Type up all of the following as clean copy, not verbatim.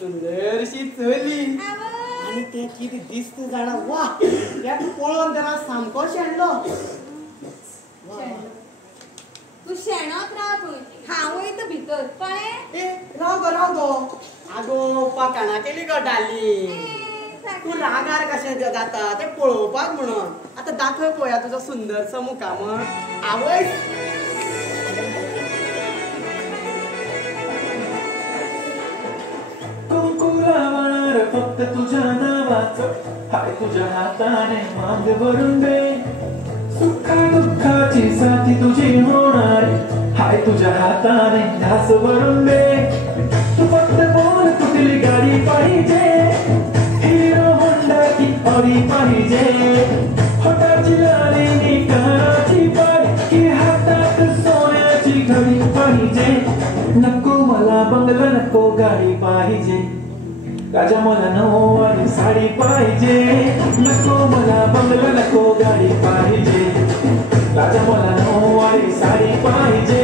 सुंदरशी चली आणि ते किती दिसत जाणा वा त्यात पळोवन जरा सामको शेणलो तू शेणत राव थंय हांव वयता भितर कळ्ळें ए राव गो आगो पाकाणा केली गो डाली तू रागार कशें जाता ते पळोवपाक म्हणून आता दाखय पळया तुजो सुंदरसो मुखाम आवय फक्त तुझ्या नावाचं हाय तुझ्या हाताने मांग भरून दे सुखा दुःखाची साथी तुझी होणार हाय तुझ्या हाताने घास भरून दे तू फक्त बोल कुठली गाडी पाहिजे हिरो होंडा की ऑडी पाहिजे होटाची लाली नी कानाची बाई की हातात सोन्याची घडी पाहिजे नको मला बंगला नको गाडी पाहिजे राजा मला नऊवारी साडी पाहिजे नको मला बंगला नको गाडी पाहिजे राजा मला नऊवारी साडी पाहिजे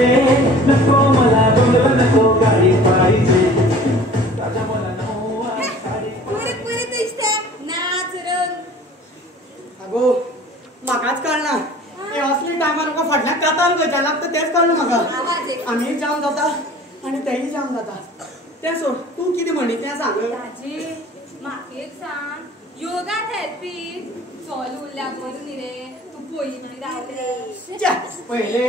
नको मला बंगला नको गाडी पाहिजे राजा मला नऊवारी साडी पुरे दिसते नाच रंग अगो म्हाकाच कळना हे असली टायमार म्हाका फाटल्यान कातार खंयच्यान लागता तेच कळना म्हाका आमी जाम जाता आनी तेय जाम जाता तें सोड तूं कितें म्हणली तें सांग राजे म्हाका एक सांग योगा थेरपी चल उरल्या बरें न्ही रे तू पयलीं रावले पहिले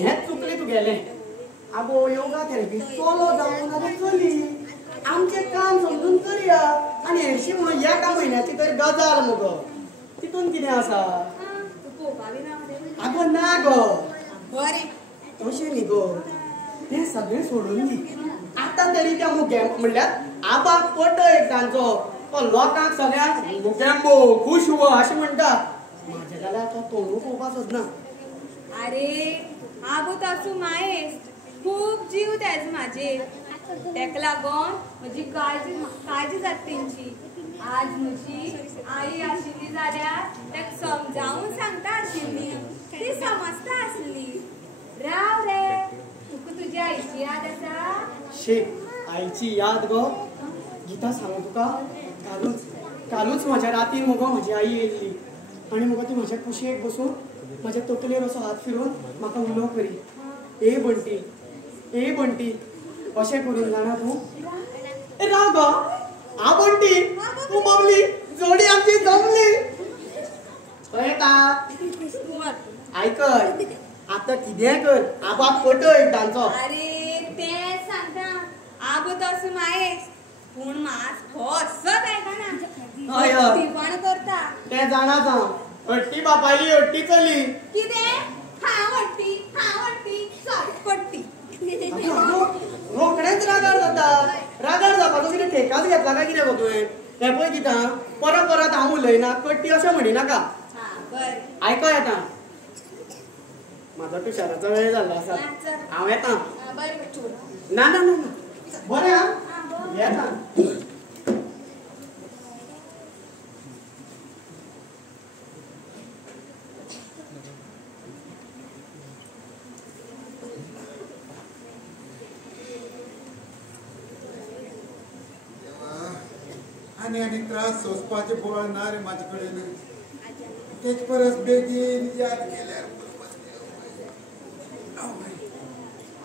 हेच चुकले तुगेले आगो योगा थेरपी चलो जावन आतां चली आमचें काम समजून करया आनी हेरशी म्हणून एका म्हयन्याची तर गजाल मुगो तितून कितें आसा तू पळोवपा बी ना मरे आगो ना गो बरें तशें न्ही गो तें सगळें सोडून दी आतां तरी त्या मुगे म्हणल्यार आबाक पटय तांचो तो लोकांक सगळ्यांक मुगेंबो खुश हो अशें म्हणटा म्हाजे जाल्यार तो तोंडू पळोवपा सोदना अरे आगो ताचो मायेस खूब जीव तेज म्हाजेर तेका लागोन म्हजी काळजी जाता तेंची आज म्हजी आई आशिल्ली जाल्यार तेका समजावून सांगता आशिल्ली ती समजता आसली राव रे तुका तुज्या आईची याद आसा शे आईची याद गो गीता सांगू तुका कालूच म्हाज्या रातीन मुगो म्हाजी आई येयल्ली आनी मुगो ती म्हाज्या कुशेक बसून म्हाज्या तकलेर असो हात फिरून म्हाका उलो करी ए बंटी अशें करून जाणा तूं ए राव गो आ बंटी तूं ममली जोडी आमची जमली कळटा आयकय आता कितें कर आबाक पटय तांचो अरे तेच सांगता आगो तसो मायेस पूण मास फसत आयकना हय पण करता तें जाणाच हांव हट्टी बापायली हट्टी चली कितें हांव हट्टी पट्टी रोखडेच रागार जावपाचो कितें ठेकाच घेतला काय कितें गो तुवें हें पळय कितें परत हांव उलयना कट्टी अशें म्हणिनाका बरें आयको येता म्हाजो ट्युशनाचो वेळ जाल्लो आसा हांव येता ना बरें आं येता आनी त्रास सोंसपाचे बळ ना रे म्हाजे कडेन तेच परस बेगीन याद केल्यार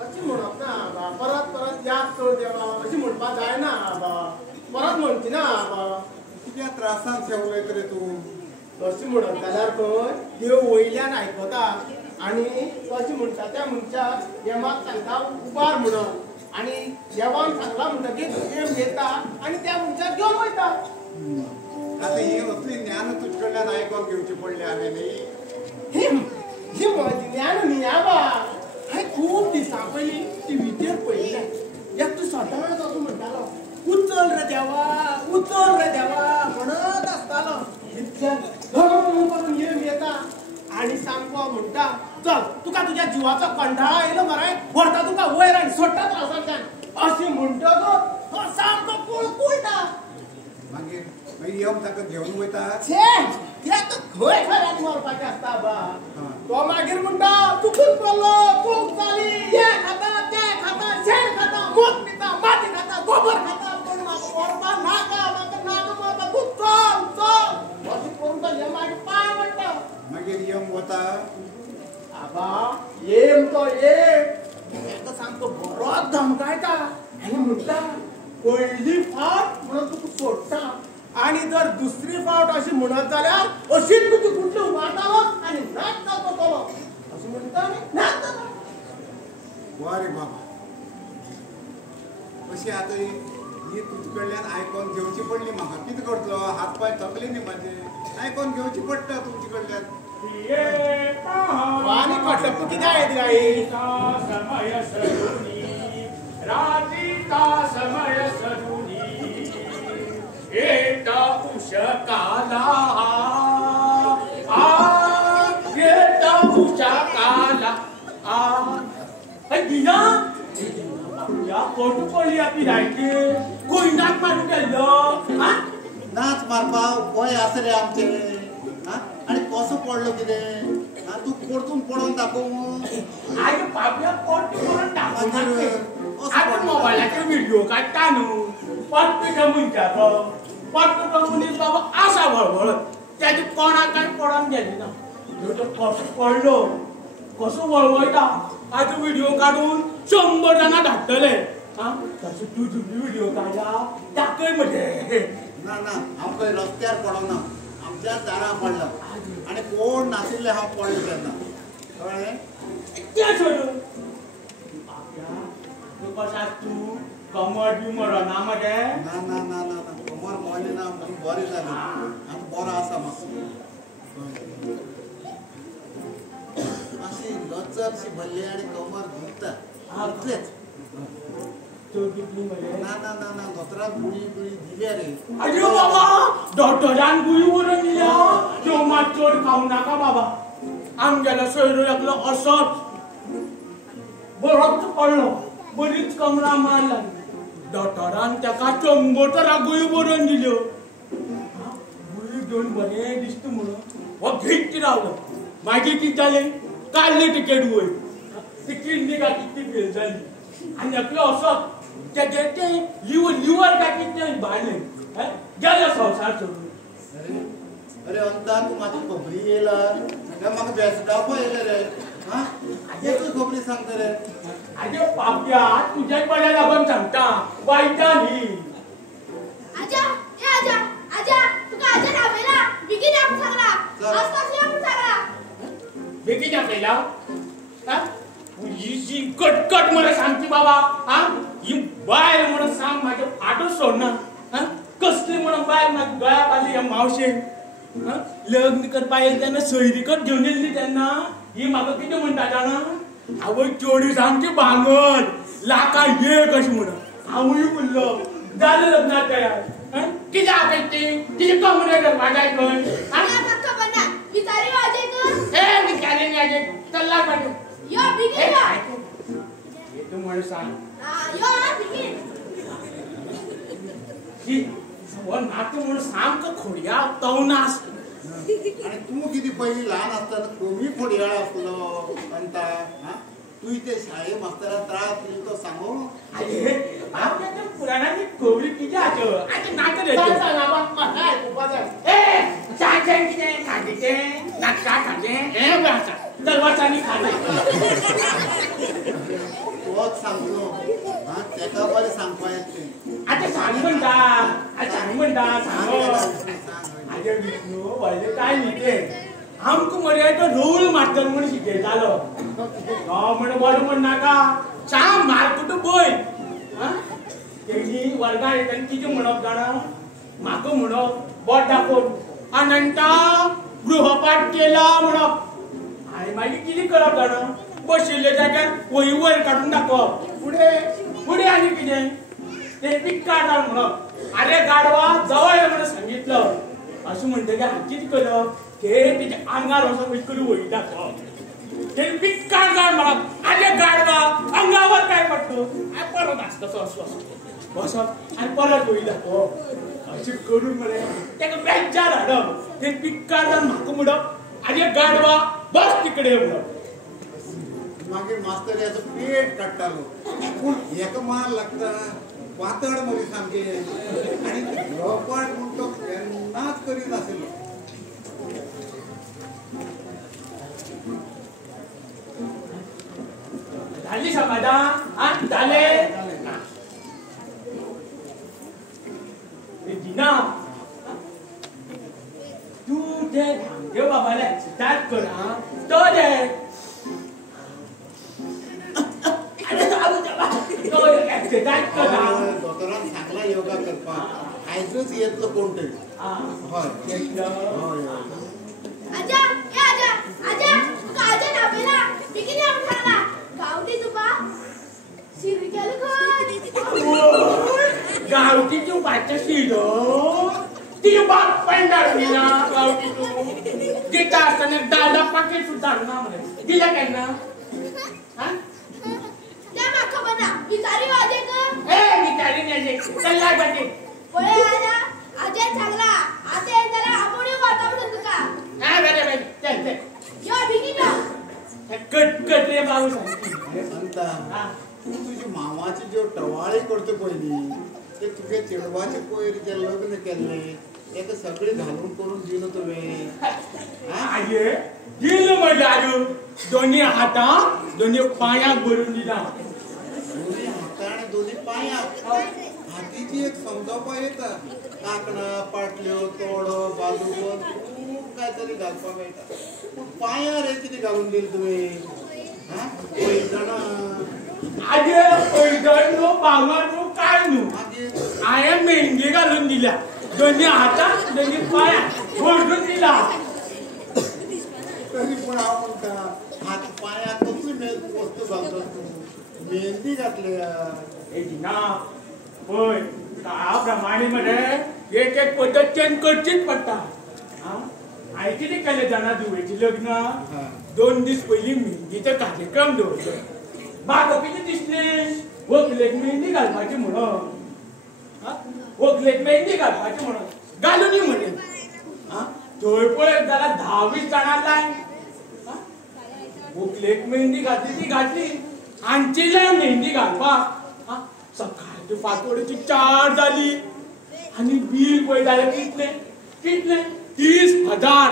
अशी म्हणप ना परत याद कर देवा अशी म्हणपा जायना परत म्हणची ना कित्या त्रासान सेवलयत रे तूं तशी म्हणत जाल्यार खंय देव वयल्यान आयकता आनी तशी म्हणटा त्या मनशाक देवाक सांगता उबार म्हणून आनी देवान सांगला म्हणटकीर देव येता आनी त्या मनशाक घेवन वयता आतां ही असली ज्ञान तुजे कडल्यान आयकोन घेवची पडली हांवें न्ही ही म्हजी ज्ञान न्ही आबा हांवें खूब दिसां पयलीं टिव्हीचेर पळयलें एक तूं सदांच असो म्हणटालो उचल रे देवा म्हणत आसतालो धरून करून येता आनी सामको म्हणटा चल तुका तुज्या जिवाचो कंठाळो येयलो मरे व्हरता तुका वयर आनी सोडटा त्रासांतल्यान अशी म्हणटकच तो सामको कुळकुळटा मागीर येवन ताका घेवन वयता त्याका खंय खऱ्यान मरपाचें आसता बा तो मागीर म्हणटा चुकून पडलो चूक जाली हें खाता तें खाता शेण खाता मोग पिता माती खाता गोबर खाता म्हणटा पयली फावट म्हणून तुका सोडटा आणि जर दुसरी फावट अशी म्हणत जाल्यार अशीच तुका कुठली उबारतालो आणि नाचता पडटलो अशें म्हणटा आनी नाचता. वा रे बाबा अशी आता ही तुजे कडल्यान आयकोन घेवची पडली म्हाका कितें करतलो हात पाय थकले न्ही म्हाजे आयकोन घेवची पडटा तुमचे कडल्यान. आनी कटप कितें आहेत गाई समय सरुनी रात्रीचा समय सरुनी येता उषकाला येता उषकाला दिना या फोटो पडली आपली रायची कोई नाच मारून गेल्लो नाच मारपाक गोंय आसा रे आमचे आणि कसो पडलो कितें तू परतून पडोवन दाखोव आगे बाबल्या फोटो करून दाखोवन मोबायलाचेर व्हिडिओ काडटा न्हू पट्टूच्या मनशाचो पट्टूचो मनीस बाबा आसा वळवळत त्याची कोणाक काय पडोन गेली ना तो कसो पडलो कसो वळवयता आतां व्हिडिओ काडून 100 जाणां धाडटले तसो तूं तुजी व्हिडिओ काडला दाखय मगे. ना ना हांव खंय रस्त्यार पडोना आमच्या दारां पडला आणि कोण नाशिल्ले हांव पडलो तेन्ना कळ्ळें. तें सोडून तूं कशें तूं कमर बिमर ना मगे. ना ना ना ना ना कमर मोडली ना म्हणून बरें जालें आतां बरो आसा मातसो मातशी लचकशी भरली आणि कमर दुखता इतलेंच. ना ना ना ना दोतोराक गुळी दिल्या रे. अरे बाबा डॉक्टरान गुळी व्हरून दिल्या त्यो मात चड खावं नाका बाबा आमगेलो सोयरो एकलो असोच बरोच पडलो बरीच कमरा मारला डॉक्टरान ताका 100 गुळी व्हरून दिल्यो गुळी घेवन बरें दिसता म्हणून हो भिट्टी रावलो मागीर कितें जालें काडली टिकेट वयर ती किडनी काय कितली फेल जाली आनी एकलो असोच ते लिवर काय कितें भायलें गेलो संवसार सोडून. अरे अंता तू माझी खबरी येयला म्हाका भेसडावपा येयला रे एकूच खबरी सांगता रे. आगे पापया तुझ्या बड्या लागून सांगता वायटा न्ही. आजा ए आजा आजा तुका आजा रावयला बिगीन आपण सांगला आसपास आपण सांगला बेगीन आपल्याला ही जी कटकट मला सांगती बाबा ही बायल म्हणून सांग माझ्या फाटो सोडना कसली म्हणून बायल माझ्या गळ्यात आली ह्या मावशेन लग्न करपा येयली तेन्ना सोयरीकच घेवन येयली तेन्ना ही म्हाका कितें म्हणटा जाणा आवय चोडी सामकी भांगर लाका एक अशी म्हणून हांवूय म्हणलो जालें लग्नाक तयार कितें आपयता ती तिची कमरे करपा जाय खंय खबर ना विचारी वाजे कर ए विचारी वाजे चल्ला पाटे यो बिगीन यो तू म्हण सांग यो बिगीन ही व नातू म्हणून सामको खोडया तवनास आणि तू किती पहिली लहान असताना कमी खोडयाळ आसलो अंता तू इथे शाळे मास्तरा त्रास दिलो तो सांगो. अरे आपल्या त्या पुराणांनी कोवळी किती आजो आता नाटक येतो सांग म्हाका आयकुपा जाय. ए चाचे कितें खाजेचे नाटका खाजे हे वाचा दरवाजांनी खाले तोच सांगलो तेका बरें सांगपा येतलें. आता सांग म्हणटा सांगो आगे विष्णू व्हडलें काय न्ही तें आमकां मरे तो रोल मास्टर म्हूण शिकयतालो तो म्हण बरो म्हण नाका सांग मारकुट पळय तेजी वर्गां येताना कितें म्हणप जाणा म्हाका म्हणप बोट दाखोवन अनंता गृहपाठ केला म्हणप आनी मागीर कितें करप जाणा बशिल्ले जाग्यार वही वयर काडून दाखोवप फुडें आनी कितें तें पिक्काडार म्हणप अरे गाडवा जवळ म्हणून सांगितलं अशें म्हणटकीर हांव कितें करप ते तेच्या आंगार वचून करून वही दाखोवप ते पिक्काडार म्हणप अरे गाडवा अंगावर काय पडतो आनी परत आसता तसो बसप आनी परत वही दाखोवप अशें करून मरे तेका बेजार हाडप ते पिक्काडार म्हाका म्हणप अरे गाडवा बस तिकडे म्हणप मागीर मास्तर याचो पेट काडटालो पूण हेका मार लागता पातळ मरी सामके आनी गृहपाठ म्हूण तो केन्नाच करिनाशिल्लो. झाली समाधान जाले एक्सरसाइज करा तो रे एक्सरसाइज करा दोतोरान सांगला योगा करपाक आयजूच येतलो कोण तरी हय हय आजा ए आजा आजा तुका आजा नापेला बेगीन या म्हणला गावठी तुका शिरी केलं गावठी तुपाचं शिरो ती बाप पण टाकली ना गावठी तूप गिटा असताना दादा पाकिट सुद्धा ना म्हणे दिला काय ना त्या माका बना विचारी वाजे ग ए विचारी नाही चल्ला बाटे ओळे आजा आजा चांगला आता त्याला आपण वाटा म्हणून तुका हा बरे चल यो बेगीन या कट रे बाबू सांगते अरे संता तू तुझी मामाची जो टवाळी करतो पयली ते तुझे चेडवाचे पयर जे लग्न केल्ले एक सगळे घालून करून दिलो तुवें आगे दिलं म्हणजे आजू दोन्ही हातां दोन्ही पायांक भरून दिला दोन्ही हातां आणि दोन्ही पांयाक हातीची एक समजावपा येता कांकणां पाटल्यो तोडो बाजूबंद खूब काय तरी घालपाक मेळटा पूण पांयार हे कितें घालून दिलें तुवें पैठणां आगे पैठण न्हू भांगर न्हू काय न्हू मागीर हांवें मेहंदी घालून दिल्या दोन्ही हातांक दोन्ही पायांक भरून दिला तरी पण हांव म्हणटा हात पांयाक कसली वस्तू घालता तूं मेहंदी घातल्या ए दिना पळय काळा प्रमाणे मरे एक एक पद्दत चेंज करचीच पडटा हांवें कितें केलें जाणा धुवेचें लग्न 2 दीस पयलीं मेहंदीचो कार्यक्रम दवरलो म्हाका कितें दिसलें व्हंकलेक मेहंदी घालपाची म्हणून व्हंकलेक मेहंदी घालपाची म्हणून घालूनी म्हणलें थंय पळय जाल्यार 10-20 जाणां लायन व्हंकलेक मेहंदी घातली ती घातली हांची लायन मेहंदी घालपाक सकाळची फांतोडेची 4 जाली आनी बील पळय जाल्यार कितलें 30,000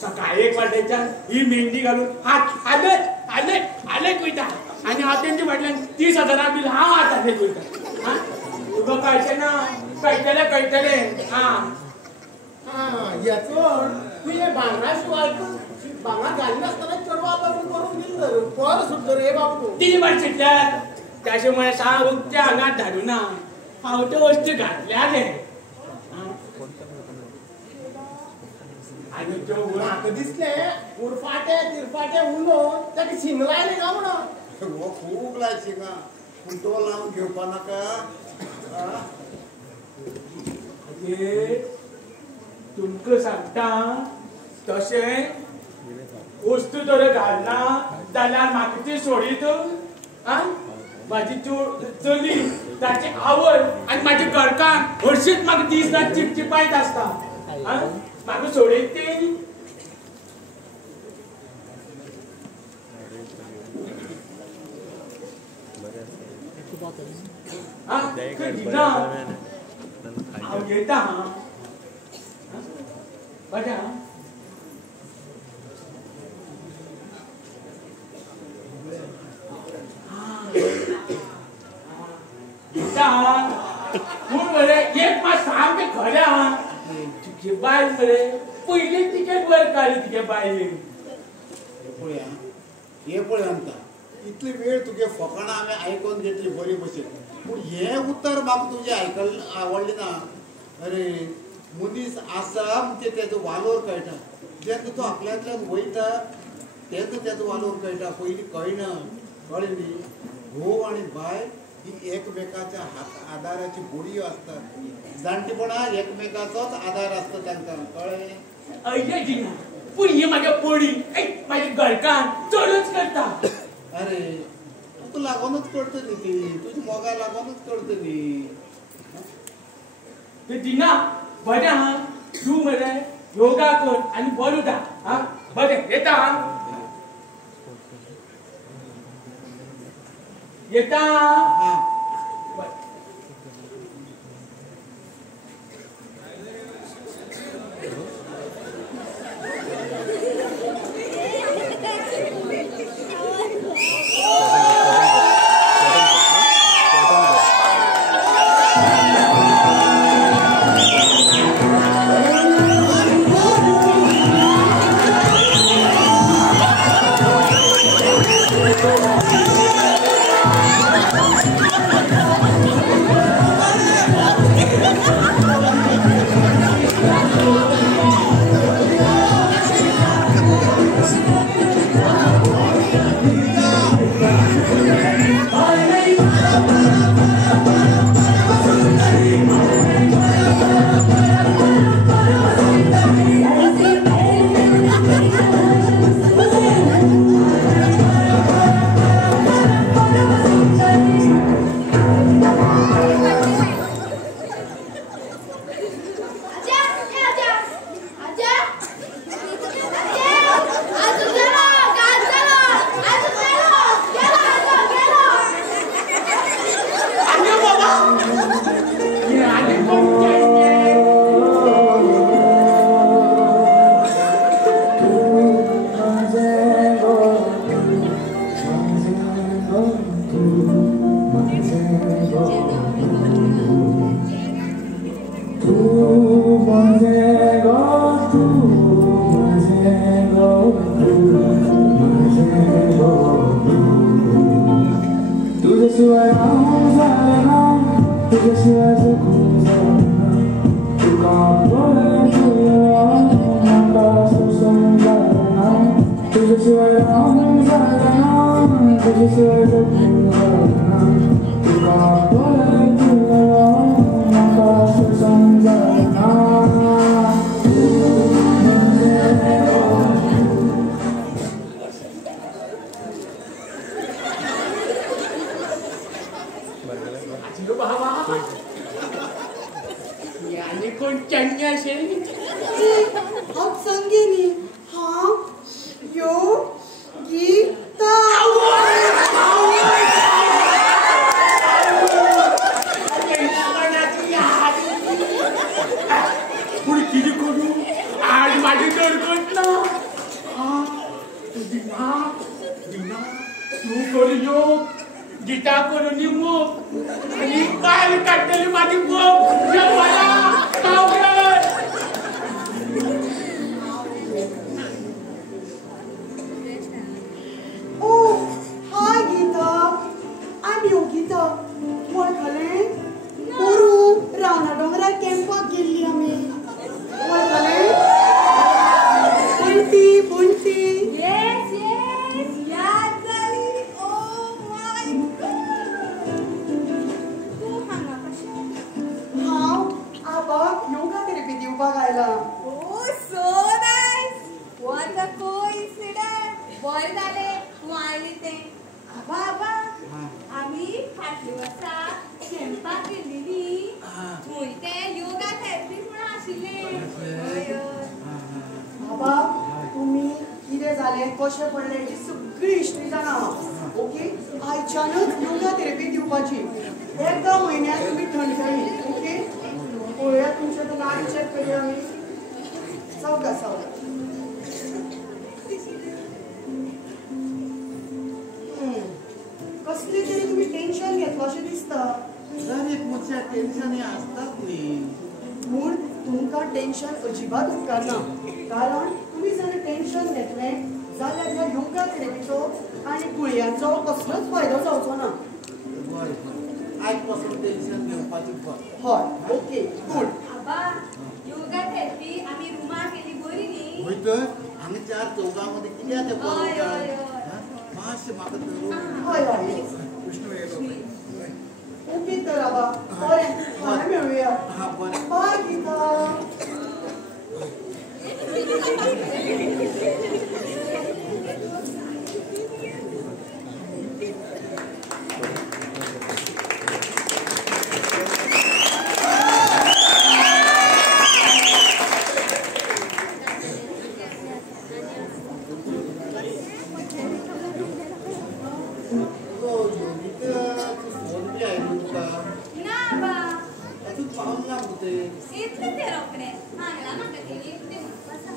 सकाळी 1 वाजेच्यान ही मेहंदी घालून आले वयता आनी हांव तेंचे फाटल्यान 30,000 बील हांव हाताले वयता तुका कळचें ना कळटले याचो तुझे भांगरा शिवाय भांगर घालिनासतना चेडवा लागून करून दिलं पर सुद्दां रे बाबू ती म्हणल्यार त्याचे म्हळ्यार सांग उक्त्या हांगात धाडू ना हांव त्यो वस्तू घातल्या रे आनी त्यो म्हाका दिसलें उरफाटे तिरफाटे उलोवन ताका शिंग लायले काय म्हणून हो खूब लायक शिंगा पूण तो लावन घेवपा नाका तुमकां सांगता तशें वस्तू जर घालना जाल्यार म्हाका ती सोडीत म्हाजी चली ताची आवय आनी म्हाजी घरकान हरशींच म्हाका दीस रात चिपचिपायत आसता म्हाका सोडीत ती हांव येता बरें पूण मरे एक मात सामकें खरें तुगे बायल मरे पयली तिकेट वर काडली तुगे बायलेन हे पळय आमकां इतली वेळ तुगे फकाणां हांवें आयकोन घेतली बरी भशेन पूण हें उतर म्हाका तुजें आवडलें ना अरे मनीस आसा म्हणजे तेजो वालोर कळटा जेन्ना तूं आपल्यातल्यान वयता तेन्ना तेजो वालोर कळटा पयलीं कळना कळ्ळें न्ही घोव आनी बाय ही एकमेकाच्या आदाराची बोडयो आसतात जाणटेपणां एकमेकाचोच आदार आसता तांकां कळ्ळें अय्ये जिना पूण ही म्हाज्या पडी म्हाज्या घरकान चडूच करता अरे तुका लागूनच करतली ती तुजी मोगा लागूनच करतली ते दिना बरें तूं मरे योगा कर आनी बरो जा बरें येता येता तुझ्याशिवाय जगून जाईना तुका सोसून जाईना तुझ्याशिवाय राहून जाईना तुझ्याशिवाय जगून जाईना तुका सोसून जाईना याने कोण चंगी असेल हांव संगिनी हांव यो गीता पुढे किती करू आज माझी दरगत ना दिना दिना तू करू योग गीता करून मोग आणि काय काढलेली माझी मोग हाय गीता आय एम योगिता वळखलें पोरू रावणा डोंगरार कॅम्पाक गेल्ली आमी वळखलें बुंटी बुंटी येस येस याद जाली ओ माय गॉड तू हांगा कशें हांव आबाक योगा थेरपी दिवपाक आयला oh so nice what a coincidence बरें जालें तूं आयली तें आबा आमी फाटल्या वर्सा कॅम्पाक गेल्लीं थंय तें योगा थेरपी म्हूण आशिल्लें हय बाबा तुम्ही कितें जालें कशें पडलें ही सगळी हिस्ट्री जाणा ओके आयच्यानच योगा थेरपी दिवपाची एका म्हयन्याक तुमी थंडकळी ओके पळोवया तुमचें तो नाक चॅक करया आमी सावका सावका कसली तरी तुमी टेन्शन घेतलो अशें दिसता दर एक मनशाक टेन्शन आसतात न्ही पूण तुमकां टेन्शन अजिबात उपकारना कारण तुमी जर टेन्शन घेतलें जाल्यार ह्या योगा थेरपीचो आनी गुळयांचो कसलोच फायदो जावचो ना बरें बरें आयज पासून टेन्शन घेवपाचें बरें हय ओके गूड आबा योगा थेरपी आमी रुमार केली बरी न्ही हय तर हांगा चार चौगां मदीं कित्याक तें हय, हय, पळोवता हय. मातशें म्हाका धरून हय हय कृष्ण येयलो ओके तर बाबा बरें फाल्यां मेळुया हा बरें बाय गीता ना आबा तूं पावूंक ना मुगे इतलें तें रोखडें हांगला म्हाका तेणी तें बसा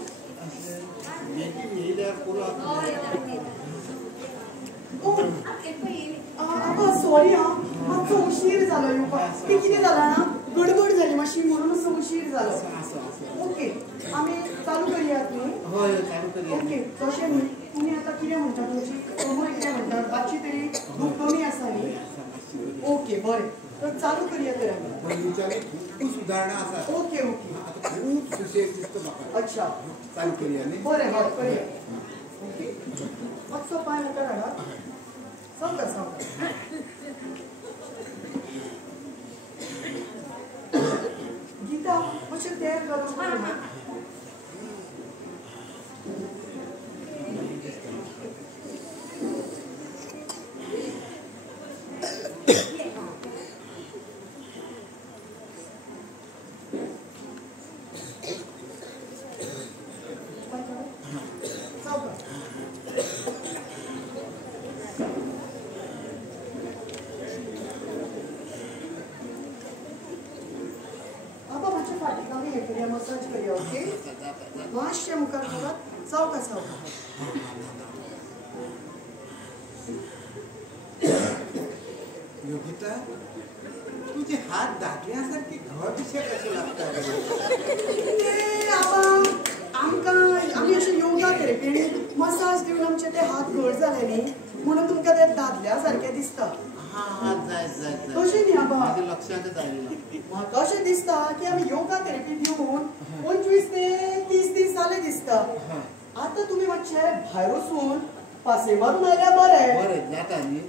बेगीन येयल्यार पुरो हय ओ तें पळयली आबा सॉरी हां मातसो उशीर जालो येवपाक ती कितें जालां ना गडबड जाली मातशी म्हणून मातसो उशीर जालो ओके आमी चालू करयात न्ही हय चालू करया ओके तशें न्ही तुमी आतां कितें म्हणटा तुमची कमर कितें म्हणटा मातशी तरी दूख कमी आसा न्ही ओके बरें तर चालू करया तर आमी पयलींच्यानी खूब सुदारणा आसात ओके ओके आतां खूब सुशेग दिसता म्हाका अच्छा चालू करया न्ही बरें हय करया ओके मातसो पांय मुखार हाडा सावकाश सावकाश गीता मातशें तेल गरम कर मसाज करूया ओके मातशें मुखार करात सावकाश सावकाश योगिता तुझे हात दाटल्यासारखे घटशे कसे लागतात आमकां आमी अशें योगा थेरपी आनी मसाज दिवन आमचे ते हात घट जाले न्ही म्हणून तुमकां ते दादल्या सारके दिसता हा जाय जाय जाय तशें न्ही आबा माझ्या लक्षातच आलेलं म्हाका अशें दिसता की आमी योगा थेरपीत येवन 25 ते 30 दीस जाले दिसता आतां तुमी मातशे भायर वचून पासे मारून आयल्यार बरें बरें जाता न्ही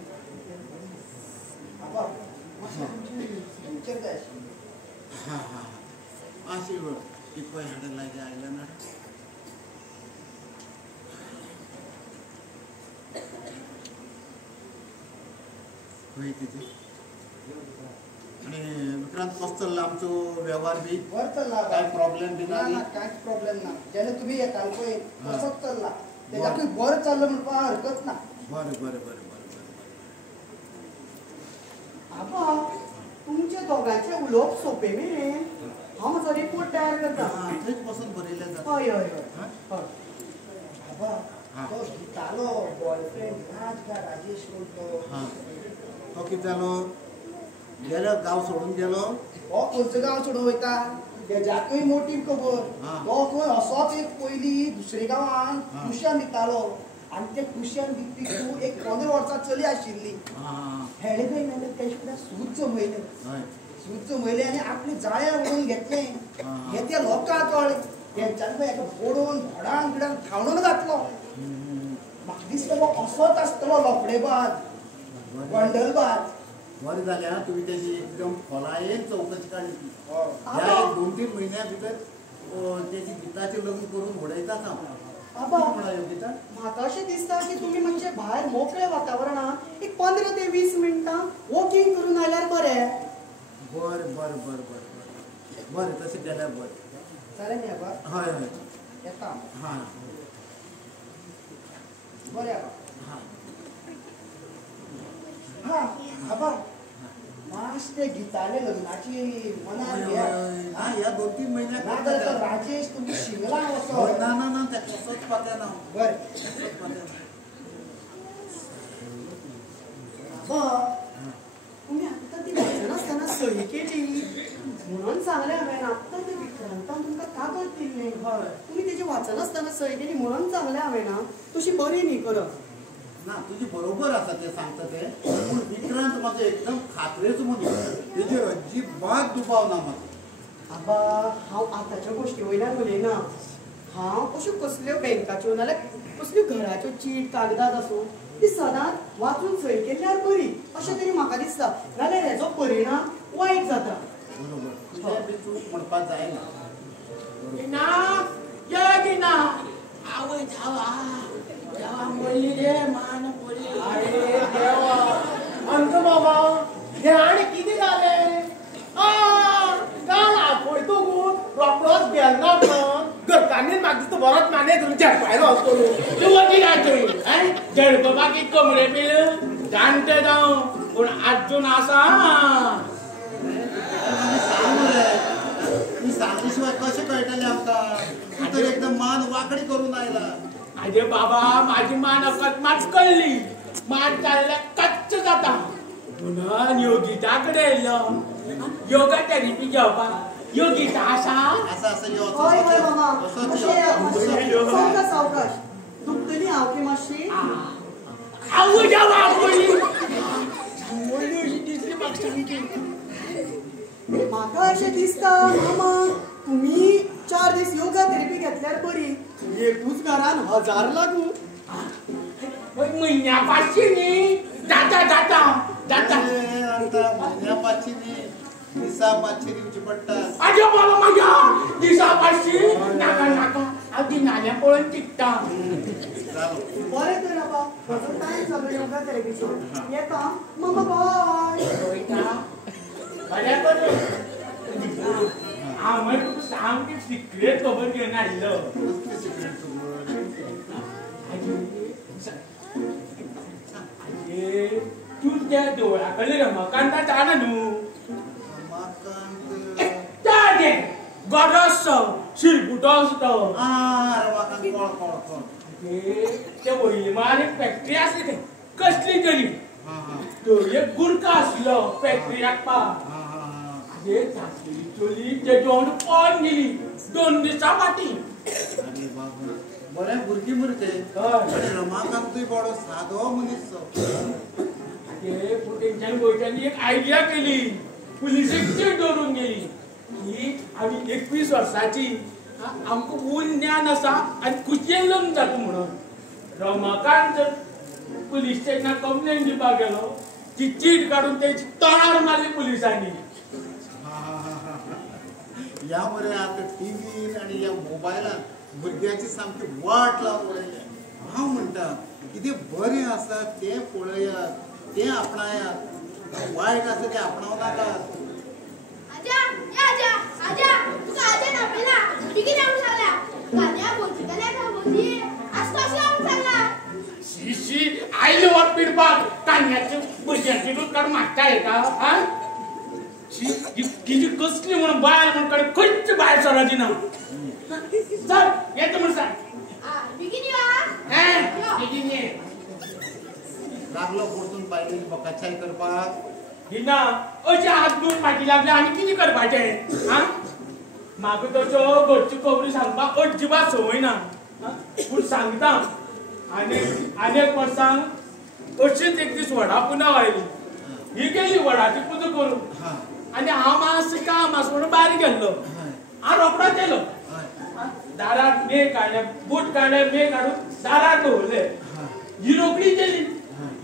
आबा तुमचे काय हा हा आशीर्वाद की पळय हाडे लागे आयला ना किती आणि विक्रांत कसं चालला आमचो व्यवहार बी बरं चल्ला काय प्रॉब्लेम बी ना कांयच प्रॉब्लेम ना जेन्ना तुम्ही येता पळय तसोच चल्ला तेज्याकूय बरें चल्ला म्हणपाक हरकत ना बरें बरें बरें बरें बरें आबा तुमचे दोगांचे उलोवप सोंपे मेरेन हांव म्हजो रिपोर्ट तयार करता थंयच बसून बरयलें जाता हय हय हय हय आबा तो गितालो बॉयफ्रेंड राज का राजेश म्हणतो हा तो कितें जालो गेलो गांव सोडून गेलो हो खंयचो गांव सोडून वयता तेज्याकूय मोटीव खबर तो खंय असोच एक पयलीं दुसरे गांवान कुशन दितालो आनी ते कुशन दिवपी तूं एक 15 वर्सां चली आशिल्ली हेडे खंय मेले तेजे फुड्यान सूत जमयलें आनी आपले जाळे ओडून घेतलें हे त्या लोकांक कळ्ळें तेंच्यांनी पळय एका बोडोवन झाडांक बिडांक थावणून घातलो म्हाका दिसता हो असोच आसतलो लोफडेबाज गोंडलबाज बरें जालें आं तुमी तेजी एकदम खोलायेन चवकशी काडली ह्या 2-3 म्हयन्या भितर तेजी गिताचें लग्न करून उडयतात हांव आबा म्हणा योगिता म्हाका अशें दिसता की तुमी मातशे भायर मोकळ्या वातावरणांत एक 15 ते 20 मिनटां वॉकिंग करून आयल्यार बरें बरें बरें बरें बरें बरें तशें केल्यार बरें जालें न्ही आबा हय हय येता हां बरें आबा हां हा आबा मास ते गिताले लग्नाची मनात घ्या ह्या 2-3 म्हयन्याक ना जाल्यार तो राजेश तुमी शिंगला वचो ना ना ना त्या कसोच पात्याना बरें आबा तुमी आत्तां ती वचनासतना सही केली म्हणून सांगलें हांवें आत्तां ते विक्रांतान तुमकां कागद दिल्लें तुमी तेजी वाचनासतना सही केली म्हणून सांगलें हांवें ना तशी बरी न्ही करप ना तुजी बरोबर आसा ते सांगता ते पूण विक्रांत म्हाजो एकदम खात्रेचो मनीस तेजेर अजिबात दुबाव ना म्हाका आबा हांव आतांच्या गोश्टी वयल्यान उलयना हांव अश्यो कसल्यो बँकाच्यो नाल्यार कसल्यो घराच्यो चीट कागदाद आसूं ती सदांच वाचून सही केल्यार बरी अशें तरी म्हाका दिसता नाल्यार हेजो परिणाम वायट जाता बरोबर तुजें बी तूं म्हणपाक जायना गिना ये गिना आवय जावा जावा मोडली रे मान मोडली अरे देवा अंत बाबा हे आणि किती झाले काल आपयतो गून रोकडोच गेलना पण घरकांनी म्हाका दिसता बरोच माने धरून झडपायलो असतो तूं वती काय थंय झडपपाक एक कमरे पिल जाणटे जावं पूण आजून आसा ती सांगले शिवाय कशें कळटलें आमकां तूं तर एकदम मान वांकडी करून आयला अरे बाबा माझी मान अकस्मात कळली मान चालल्या कच्च जाता म्हणून योगिताकडे येयलो योगा थेरपी घेवपाक योगिता आसा आसा आसा यो हय हय मामा सावकाश सावकाश दुखतली हांव की मातशी आवय जावा मोडली अशी दिसली म्हाका सामकी म्हाका अशें दिसता मामा तुमी 4 दीस योगा थेरपी घेतल्यार बरी एकूच घरान 1000 लागू म्हयन्या 500 न्ही जाता जाता जाता म्हयन्या 500 न्ही दिसा 500 दिवची पडटा आजो बाबा म्हाज्या दिसा 500 नाका नाका हांव दिनाल्या पळोवन चिंत्ता बरें तर आबा म्हजो टायम जालो योगा थेरपीचो येता मामा बाय बरें कर हांव मागीर तुका सामकी सिक्रेट खबर घेवन आयिल्लो तूं त्या देवळा कडले रमाकांता जाणा न्हू गरजसो शिरपुटो आसता ते वयले मार एक फॅक्टरी आसली ते कसली तरी थंय एक गुरका आसलो फॅक्टरी हाडपाक जातली चली ते जेवण पळोवन गेली 2 दिसां फाटीं बरें भुरगीं मरे ते रमाकांतूय बरो सादो मनीस सारखे पूण तेंच्यानी गोंयच्यांनी एक आयडिया केली पुलिसेक दवरून गेली की आमी 21 वर्साची आमकां ऊन ज्ञान आसा आनी कुशेन लग्न जाता म्हणून रमाकांत पुलीस स्टेशनार कंप्लेन दिवपाक गेलो ती चीट काडून तेची तोंडार मारली पुलिसांनी या मरे आता टीव्हीन आणि या मोबायलान भुरग्याची सामकी वाट लावन उडयल्या हांव म्हणटा कितें बरें आसा तें पळयात तें आपणायात वायट आसा तें आपणाव नाकात आजा या आजा आजा तुका आजा नापेला किती नाम सांगला कान्या बोलची कान्या बोलची आज कसं नाम सांगला शी आयले वर पिडपाक कान्याचे भुरग्यांची दूध काढून मागता का हा किती कसली म्हणून बायल म्हणून कडे खंयची बायल सराची ना चल येतो म्हणून सांग बिगिनी वा बिगिनी लागलो परतून बायलेन बकाचाय करपाक हिना अशें हात धुवून फाटी लागले आनी कितें करपाचें हा म्हाका तश्यो घरच्यो खबरी सांगपाक अजिबात संवय ना पूण सांगता आनी एक वर्सांक अशीच एक दीस वडा पुनव आयली ही गेली वडाची पुजा करून आनी हांव मातशें काम आसा म्हणून भायर गेल्लो हांव रोखडोच येयलो दाराक मे काडले बूट काडले मे काडून दाराक दवरले ही रोखडी गेली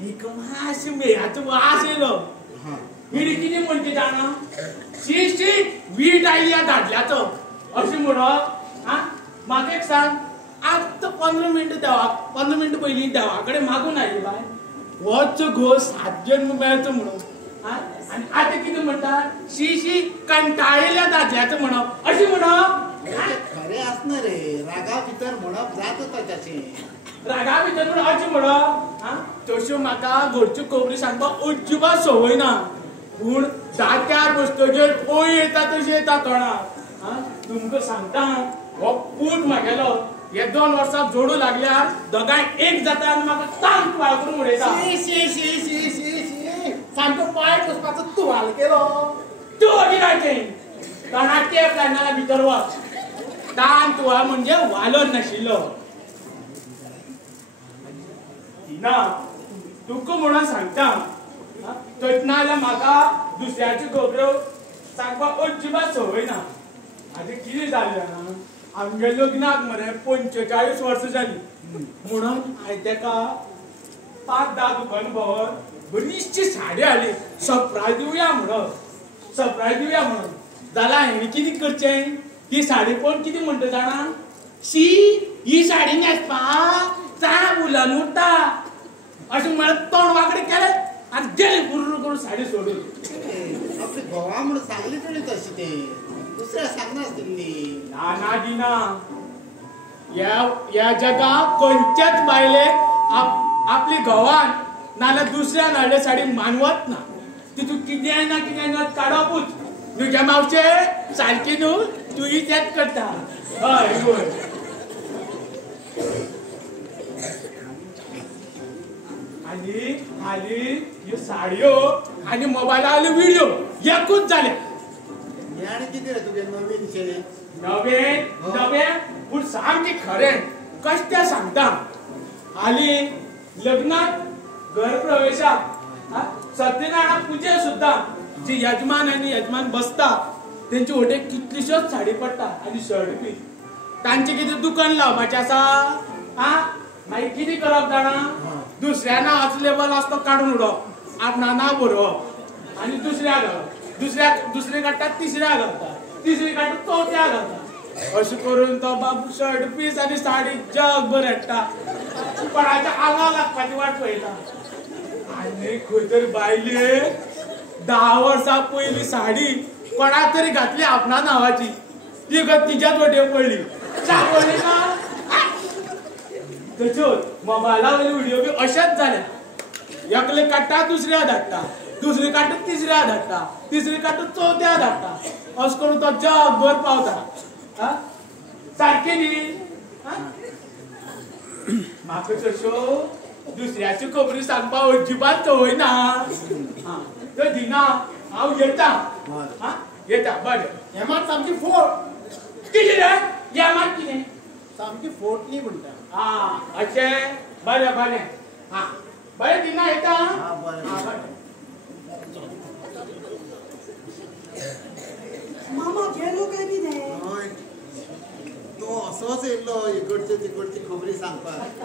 एक मातशें मेयाचो वास येयलो ही कितें म्हणटा जाणा शी शी वीट आयली ह्या दादल्याचो अशें म्हणप म्हाका एक सांग आतां 15 मिनटां पयलीं देवा कडेन मागून आयली बाय होच घोस 7 जन्म मेळचो म्हणून आनी आतां कितें म्हणटा शी शी कंटाळिल्ल्या दादल्याचो म्हणप अशें म्हणप खरें आसना रे रागा भितर म्हणप जाता ताच्याचें रागा भितर म्हणून अशें म्हणप तश्यो म्हाका घरच्यो खबरी सांगपाक अजिबात संवय ना पूण दात्यार बसतगीर पळय येता तशी येता तोंडार तुमकां सांगता हो पूत म्हागेलो हे 2 वर्सां जोडू लागल्यार दोगांय एक जाता आनी म्हाका तांक तुवाळ करून उडयता सामको पांय पुसपाचो तुवाल केलो तूं गिरायचें तोंडाक टेप लाय नाल्यार भितर वच तान तुवाळ म्हणजे वालोर नाशिल्लो ना तुका म्हणून सांगता तोच ना जाल्यार म्हाका दुसऱ्याच्यो खबरो सांगपाक अजिबात संवय ना आतां कितें जालें जाणा आमगे लग्नाक मरे 45 वर्सां जालीं म्हणून हांवें ताका 5-10 दुकानां भोंवून बरीचशी साडी हाडली सरप्रायज दिवया म्हणून जाल्यार हांवें कितें करचें ही साडी पळोवन कितें म्हणटा जाणा शी ही साडी न्हेसपाक चाब उलन उरता अशें म्हणत तोंड वांकडे केलें आनी गेली बुर्र करून साडी सोडून आपली घोवा म्हणून सांगली तरी तशी तें दुसऱ्या सांगनासली ना दिना या जगाक खंयच्याच बायलेक आपली घोवान नाल्यार दुसऱ्यान हाडले साडी मानवत ना तितून कितें ना कितें नत काडपूच तुज्या मावशे सारकी न्हू तुय तेंच करता हय हय आनी ह्यो साडयो आनी मोबायलार व्हिडिओ एकूच जाल्या आनी कितें रे तुगे नवीनशें नवें पूण सामकें खरें कशें सांगता हालीं लग्नाक घर प्रवेशाक सत्यनारायण पुजे सुद्दां जी यजमान आनी यजमान बसता तेंचे वटेक कितल्योश्योच साडी पडटा आनी शर्ट बी तांचें कितें दुकान लावपाचें आसा मागीर कितें करप जाणा दुसऱ्या नांवाचो लेबल आसा तो काडून उडोवप आपणा नांव बरोवप आनी दुसऱ्या घालप दुसरे काडटा तिसऱ्या घालता तिसरी काडटा चवथ्या घालता अशें करून तो बाब शर्ट पीस आनी साडी जगभर हाडटा कोणाच्या आंगाक लागपाची वाट पळयता आनी खंय तरी बायले 10 वर्सां पयली साडी कोणाक तरी घातली आपणा नांवाची ती तिच्याच वटेक पडली पडली ना तश्योच मोबायला वयले व्हिडिओ बी अशेंच जाल्या एकले काडटा दुसऱ्या धाडटा दुसरी काडटा तिसऱ्या धाडटा तिसरी काडटा चवथ्या धाडटा अशें करून तो जगभर पावता सारकें न्ही म्हाका तश्यो दुसऱ्याच्यो खबरी सांगपाक अजिबात संवय ना तर दिना हांव येता बरें हे मात सामकी फोट कितें रे हे मात कितें सामकी फोट न्ही म्हणटा अशें बरें बरें तिना येता हा बरें मामा गेलो काय कितें हय तो असोच येयल्लो इकडचे तिकडची खबरी सांगपाक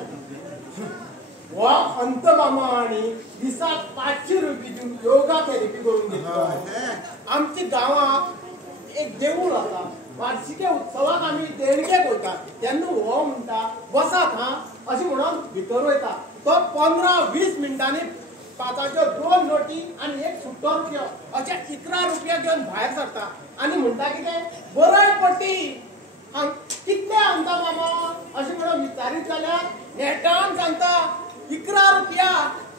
हो अंत मामा आणि दिसाक 500 रुपये दिवन योगा थेरपी करून घेतलो आमच्या गांवांत एक देवूळ आसा वार्षिके उत्सवाक आमी देणगेक वयता तेन्ना हो म्हणटा बसात हा अशें म्हणून भितर वयता तो 15-20 मिनटांनी 5च्यो 2 नोटी आनी एक सुट्टो रुपयो अशे 11 रुपया घेवन भायर सरता आनी म्हणटा कितें बरोय पट्टी कितले आणता मामा अशें म्हणून विचारीत जाल्यार नेटान सांगता 11 रुपया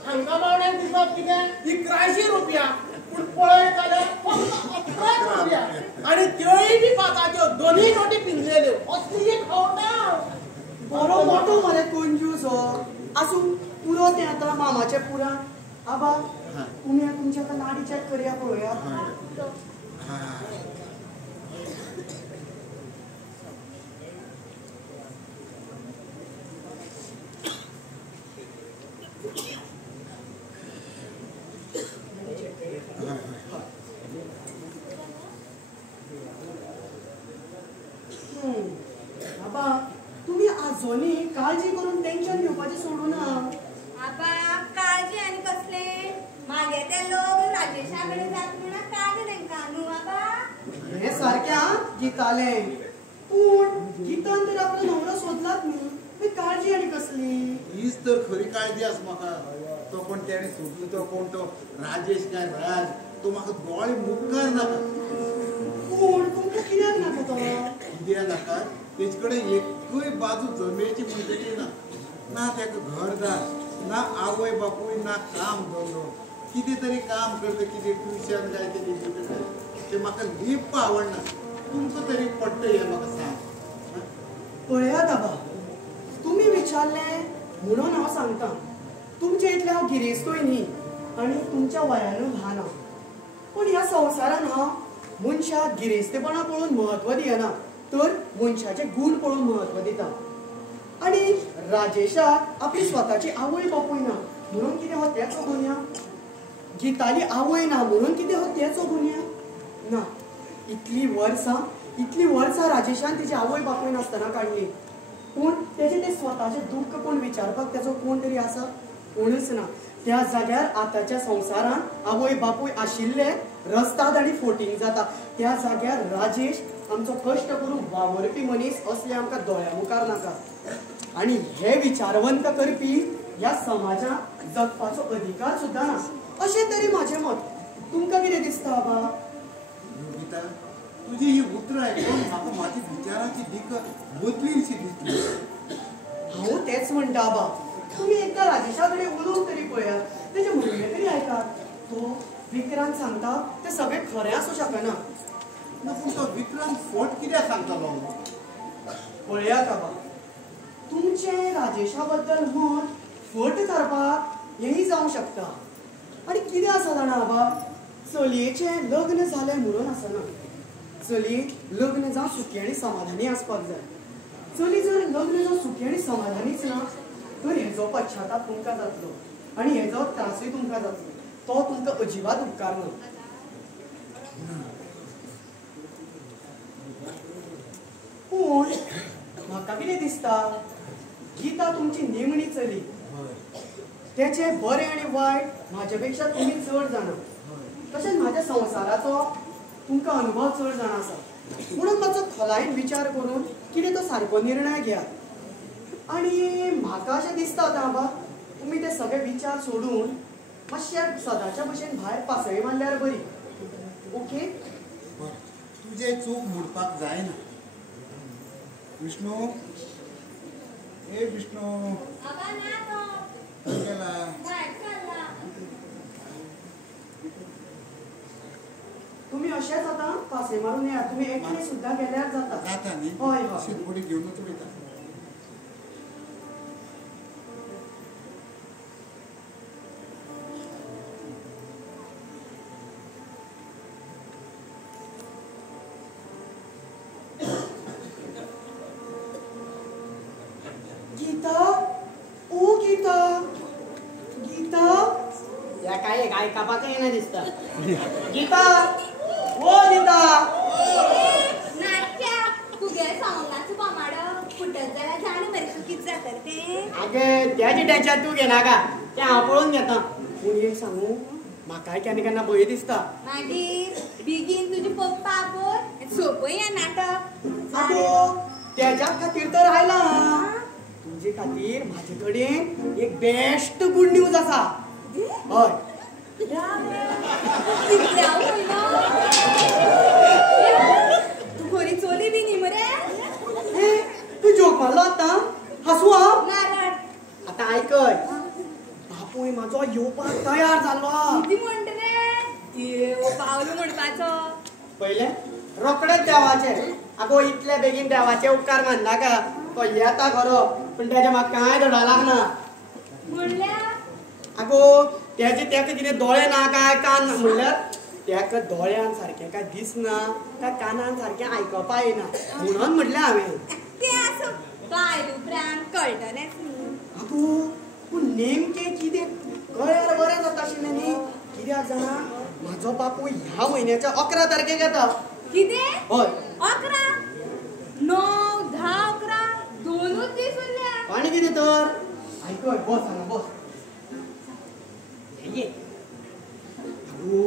हांगा मावण्यान दिसप कितें 1100 रुपया पूण पळयत जाल्यार फक्त 11 रुपया आनी त्योय बी 5च्यो दोनूय नोटी पिंजलेल्यो असली एक खावना बरो मोठो मरे कंजूस हो आसूं पुरो तें आतां मामाचें पुराण आबा तुमी तुमच्या आतां नाडी चॅक करया पळोवया आबा तुम्ही आजोनी काळजी करून टेन्शन घेवपाचें सोडू ना आबा काळजी आनी कसले मागे ते लोक राजेशा कडेन जाता म्हणा काळजी तांकां न्हू आबा हे सारकें गीतालें पूण गीतान तर आपलो नवरो सोदलाच न्ही मागीर काळजी आनी कसली हीच तर खरी काळजी आसा म्हाका तो कोण तेणे सोदलो तो कोण तो राजेश काय राज तो म्हाका दोळे मुखार नाका पूण तुमकां कित्याक नाका तो कित्याक नाका तेजे कडेन एकूय बाजू जमेची म्हणटली ना ना तेका घरदार ना आवय बापूय ना काम धंदो कितें तरी काम करता कितें ट्युशन जाय तें तें म्हाका लिप आवडना तुमकां तरी पडटा हें म्हाका सांग पळयात आबा तुमी विचारलें म्हणून हांव सांगतां तुमचे इतले हांव गिरेस्तोय न्ही आनी तुमच्या वयानूय ल्हान हांव पूण ह्या संवसारान हांव मनशाक गिरेस्तपणा पळोवन म्हत्व दियना तर मनशाचे गूण पळोवन म्हत्व दिता आनी राजेशाक आपली स्वताची आवय बापूय ना म्हणून कितें हो तेचो गुन्या गीताली आवय ना म्हणून कितें हो तेचो गुन्या ना इतली वर्सां राजेशान तिची आवय बापूय नासतना काडली पूण तेजे ते स्वताचे दुख्ख कोण विचारपाक तेचो कोण तरी आसा कोणूच ना त्या जाग्यार आतांच्या संवसारान आवय बापूय आशिल्ले रस्ताद आनी फोटींग जाता त्या जाग्यार राजेश आमचो कश्ट करून वावरपी मनीस असले आमकां दोळ्या मुखार नाका आनी हे विचारवंत करपी ह्या समाजाक जगपाचो अधिकार सुद्दां ना अशें तरी म्हाजें मत तुमकां कितें दिसता आबा योगिता तुजी ही उतरां आयकून म्हाका म्हाजी विचाराची दिक बदलीशी दिसली हांव तेच म्हणटा आबा तुमी एकदां राजेशा कडेन उलोवन तरी पळयात तेजे म्हणणें तरी आयकात तो विक्रांत सांगता तें सगळें खरें आसूं शकना ना पूण तो विक्रांत फट कित्याक सांगतालो पळयात आबा तुमचें राजेशा बद्दल मत फट करपाक हेंय जावंक शकता आनी कितें आसा जाणा आबा चलयेचें लग्न जालें म्हणून आसना चलये लग्न जावन सुखी आनी समाधानी आसपाक जाय चली जर लग्न जावन सुखी आनी समाधानीच ना तर हेजो पश्चाताप तुमकां जातलो आनी हेजो त्रासूय तुमकां जातलो तो तुमकां अजिबात उपकारना पूण म्हाका कितें दिसता गीता तुमची नेमणी चली तेचे बरें आनी वायट म्हाजे पेक्षा तुमी चड जाणा तशेंच म्हाज्या संवसाराचो तुमकां अनुभव चड जाणा आसा म्हणून मातसो खोलायेन विचार करून कितें तो सारको निर्णय घेयात आनी म्हाका अशें दिसता आतां बाबा तुमी ते सगळे विचार सोडून मातशें सदांच्या भशेन भायर पासळी मारल्यार बरी ओके तुजे चूक म्हणपाक जायना विष्णू ए विष्णू गेला तुम्ही अशेंच आतां पासय मारून येयात तुमी एकटे सुद्दां गेल्यार जाता जाता न्ही हय हय शिरपुडी घेवनूच वयता गीता ओ गीता गीता आयकापाक येना दिसता. गीता ओ गीता नाट्या तुगे सॉंगाचो बोमाडो फुटत जाल्यार जाण मरे तूं कितें जाता तें. आगे त्याची टेन्शन तूं घेना का, तें हांव पळोवन घेता. पूण एक सांगू, म्हाकाय केन्ना केन्ना भंय दिसता. मागीर बेगीन तुजे पप्पा आपोय सोंपय हें नाटक. आगो त्याच्या खातीर तर आयला. तुजे खातीर म्हाजे कडेन एक बेस्ट गुड न्यूज आसा. हय तू खरी चोली बी न्ही मरे. तू जोक मारलो आतां, हांसू हांव. नारळ आतां आयकय, बापूय म्हाजो येवपाक तयार जाल्लो. कितें म्हणटा रे देव पावलो म्हणपाचो. पयले रोकडेच देवाचे. आगो इतले बेगीन देवाचे उपकार माननाका. तो येता खरो पूण तेजे म्हाका कांय धडा लागना. म्हणल्यार आगो तेजे तेका कितें दोळे ना काय कान ना म्हणल्यार तेका दोळ्यान सारकें काय दिसना काय कानान सारकें आयकपा येना म्हणून म्हटलें हांवें. तें आसूं बायल उपरांत कळटलेंच न्ही. आगो पूण नेमकें कितें कळ्यार बरें जाता आशिल्लें न्ही. कित्याक जाणा म्हाजो बापूय ह्या म्हयन्याच्या 11 तारखेक येता. कितें हय 11 9 10 11 दोनूच दीस उरल्या. आनी कितें तर आयकय बस हांगा बस. ये आगो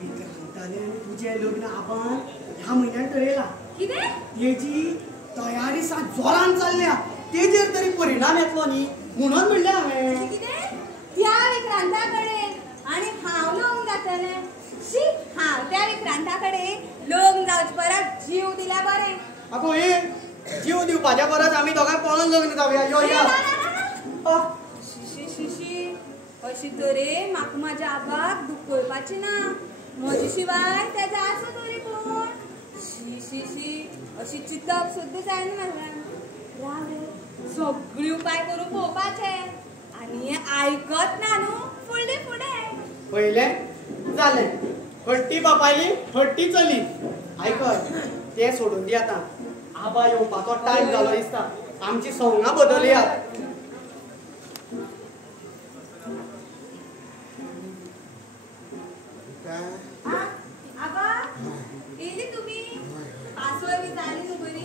विक्रांताले आनी तुजें लग्न आबान ह्या म्हयन्यान थरयलां. कितें तेजी तयारी सा जोरान चल्ल्या. तेजेर तरी परिणाम येतलो न्ही म्हणून म्हणलें हांवें. कितें त्या विक्रांता कडेन आनी हांव लग्न जातलें. शी हांव त्या विक्रांता कडेन लग्न जावचे परस जीव दिल्या बरें. आगो हे जीव दिवपाच्या परस आमी दोगांय पळोवन लग्न जावया. यो या शी अशी तरेन म्हाका म्हाज्या आबाक दुखोवपाची ना. म्हजे शिवाय तेजो आसा तरी कोण. शी अशी चिंतप सुद्दां जायना म्हाका. राव रे सगळी उपाय करून पळोवपाचे आनी हें आयकत ना न्हू फुडलें फुडें. पयलें जालें. हट्टी बापायली हट्टी चली. आयकय तें सोडून दी आतां. आबा येवपाचो टायम जालो दिसता. आमची संवगां बदलयात. आबा येयली तुमी. पासोय बी जाली न्हू बरी.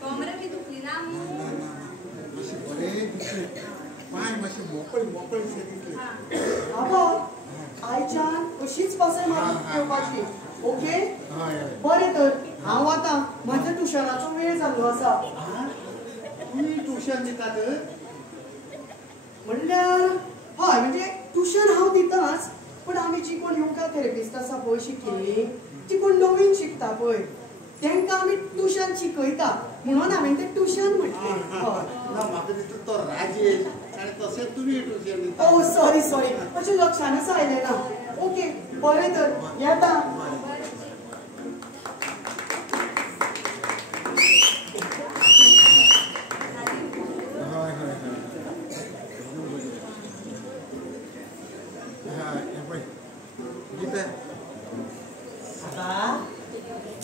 कमर बी दुखली ना न्हू. मातशें बरें दिसलें. पांय मातशे मोकळे दिसले. आबा आयच्यान अशीच पासय मारून येवपाची. ओके बरें तर हांव आतां म्हाज्या ट्युशनाचो वेळ जाल्लो आसा. तुमी ट्युशन दितात म्हणल्यार हय म्हणजे ट्युशन हांव दिताच. पण आमी जी कोण योगा थेरपिस्ट आसा पळय शिकिल्लीं ती कोण नवीन शिकता पळय तांकां आमी ट्युशन शिकयता म्हणून हांवें तें ट्युशन म्हटलें. हय म्हाका दिसता तो राजेश आनी तशेंच तुमी ट्युशन दिता. ओ सॉरी अशें लक्षानच आयलें ना. ओके बरें तर येता.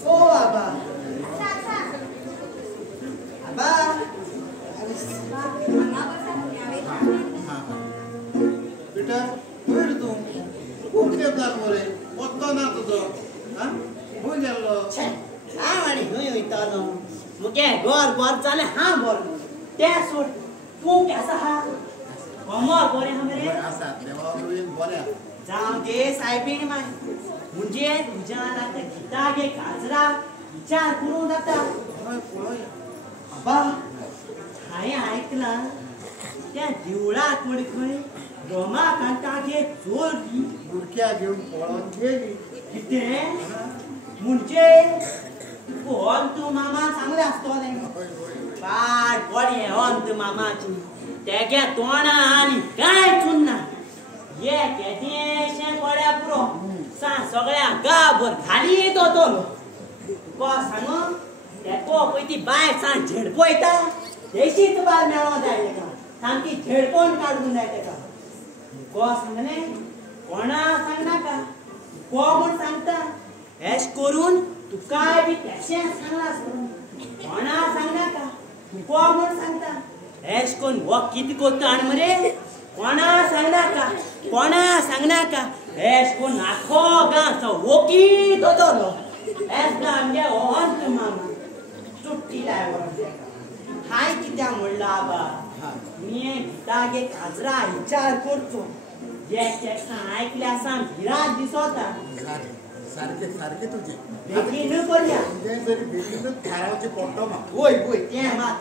ओ बाबा आबा पिटर खंय तूं खूब तेंप जालो मरे. पत्तो ना तुजो. खंय गेल्लो. हांव आनी खंय वयतालो. मुगे घर बर जालें हांव बरो. तें सोड तूं केसो आहा. कमर बरें आहा मरे. आसा देवा बरोबर बरें. जावं दे सायबीण माय. म्हणजे तुज्यान आतां गिता गे काजरा विचार करूं जाता. पळय आबा हांवें आयकलां त्या देवळाक म्हण खंय रमाकांतागे चोरगी बुडक्या घेवन पळोवन गेली. कितें म्हणजे अंत मामा चांगले आसतलें. पाड बडी अंत मामाची तेगे तोंडा आनी कांय चुन्ना. एक येदेशें पड्या पुरो सगळ्या गांवभर घाली दोतलो. तुका सांग तेको पळय ती बाय सांग झेडपयता देशीच बाल मेळो जाय तेका. सामकी झेडपोवन काडून जाय तेका. तुका सांगलें कोणा सांगनाका. तुको म्हूण सांगता एश करून तुकाय बी तेशें सांगला आसतलें. कोणा सांगनाका. तुको म्हूण सांगता एश करून हो कितें करता आनी मरे कोणा सांगनाका एस कोण आखो गांवचो वोकी दोदोलो एस ना आमगे ओंत मामा चुट्टी लायवर हाय कित्या म्हणला आबा मी तागे काजरा विचार करतो एक ऐकल्या सांग भिरात दिसोता सारखे सारखे तुझे बेगीन करूया तुझे जरी बेगीनच थारावचे पडतो म्हाका होय होय ते मात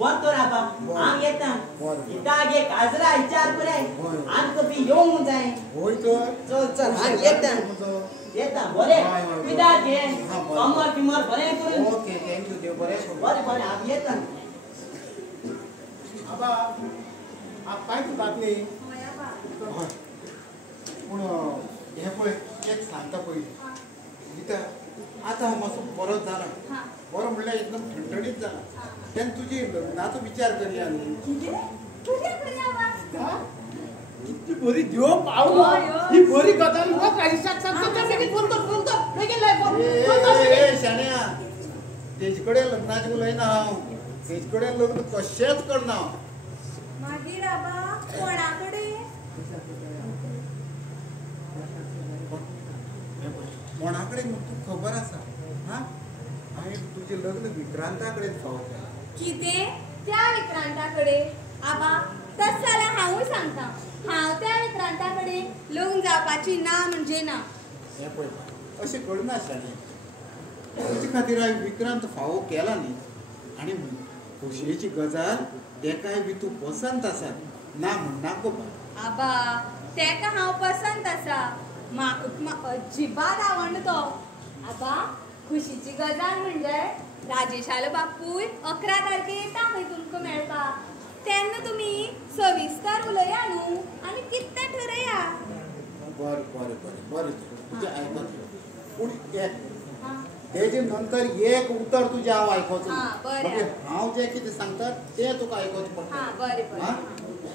बंद कर आबा हांव येता इतागे काजरा विचार कराय आमकां बी येवंक जाय होय तर चल चल हांव येता बरें पिदार घे कमर बिमर बरें करून ओके थँक्यू देव बरें बरें हांव येता आबा आप काय बात नाही पूण हे पळय एक सांगता पयलीं गीता आतां हांव मातसो बरो जाला बरो म्हणल्यार एकदम ठणठणीत जाला तेन्ना तुजी लग्नाचो विचार करया न्ही किती बरी देव पावलो ही बरी गजाल नको काही बेगीन फोन कर बेगीन लाय फोन शाण्या तेजे कडेन लग्नाचें उलयना हांव तेजे कडेन लग्न कशेंच करना हांव मागीर आबा कोणाकडे कोणाकडे तुका खबर आसा हा हांवें तुजें लग्न विक्रांता कडेन पावता कितें त्या विक्रांताकडे आबा तस जाल्यार हांवूय सांगता हांव त्या विक्रांताकडे लग्न जावपाची ना म्हणजे ना हें पळय अशें करना शाण्या तुजे खातीर हांवें विक्रांत फावो केला न्ही आनी खोशयेची गजाल तेकाय बी तूं पसंत आसा ना म्हणनाको आबा तेका हांव पसंत आसा म्हाका अजिबात आवडना तो आबा खुशीची गजाल म्हणजे राजेशालो बापूय 11 तारखेक येता खंय तुमकां मेळपाक तेन्ना तुमी सविस्तर उलया न्हू आनी कितें तें ठरया बरें बरें बरें बरें तुजें आयकता पूण तेजे नंतर एक उतर तुजें हांव आयकोचो बरें हांव जें कितें सांगता तें तुका आयकोचें पडटा बरें बरें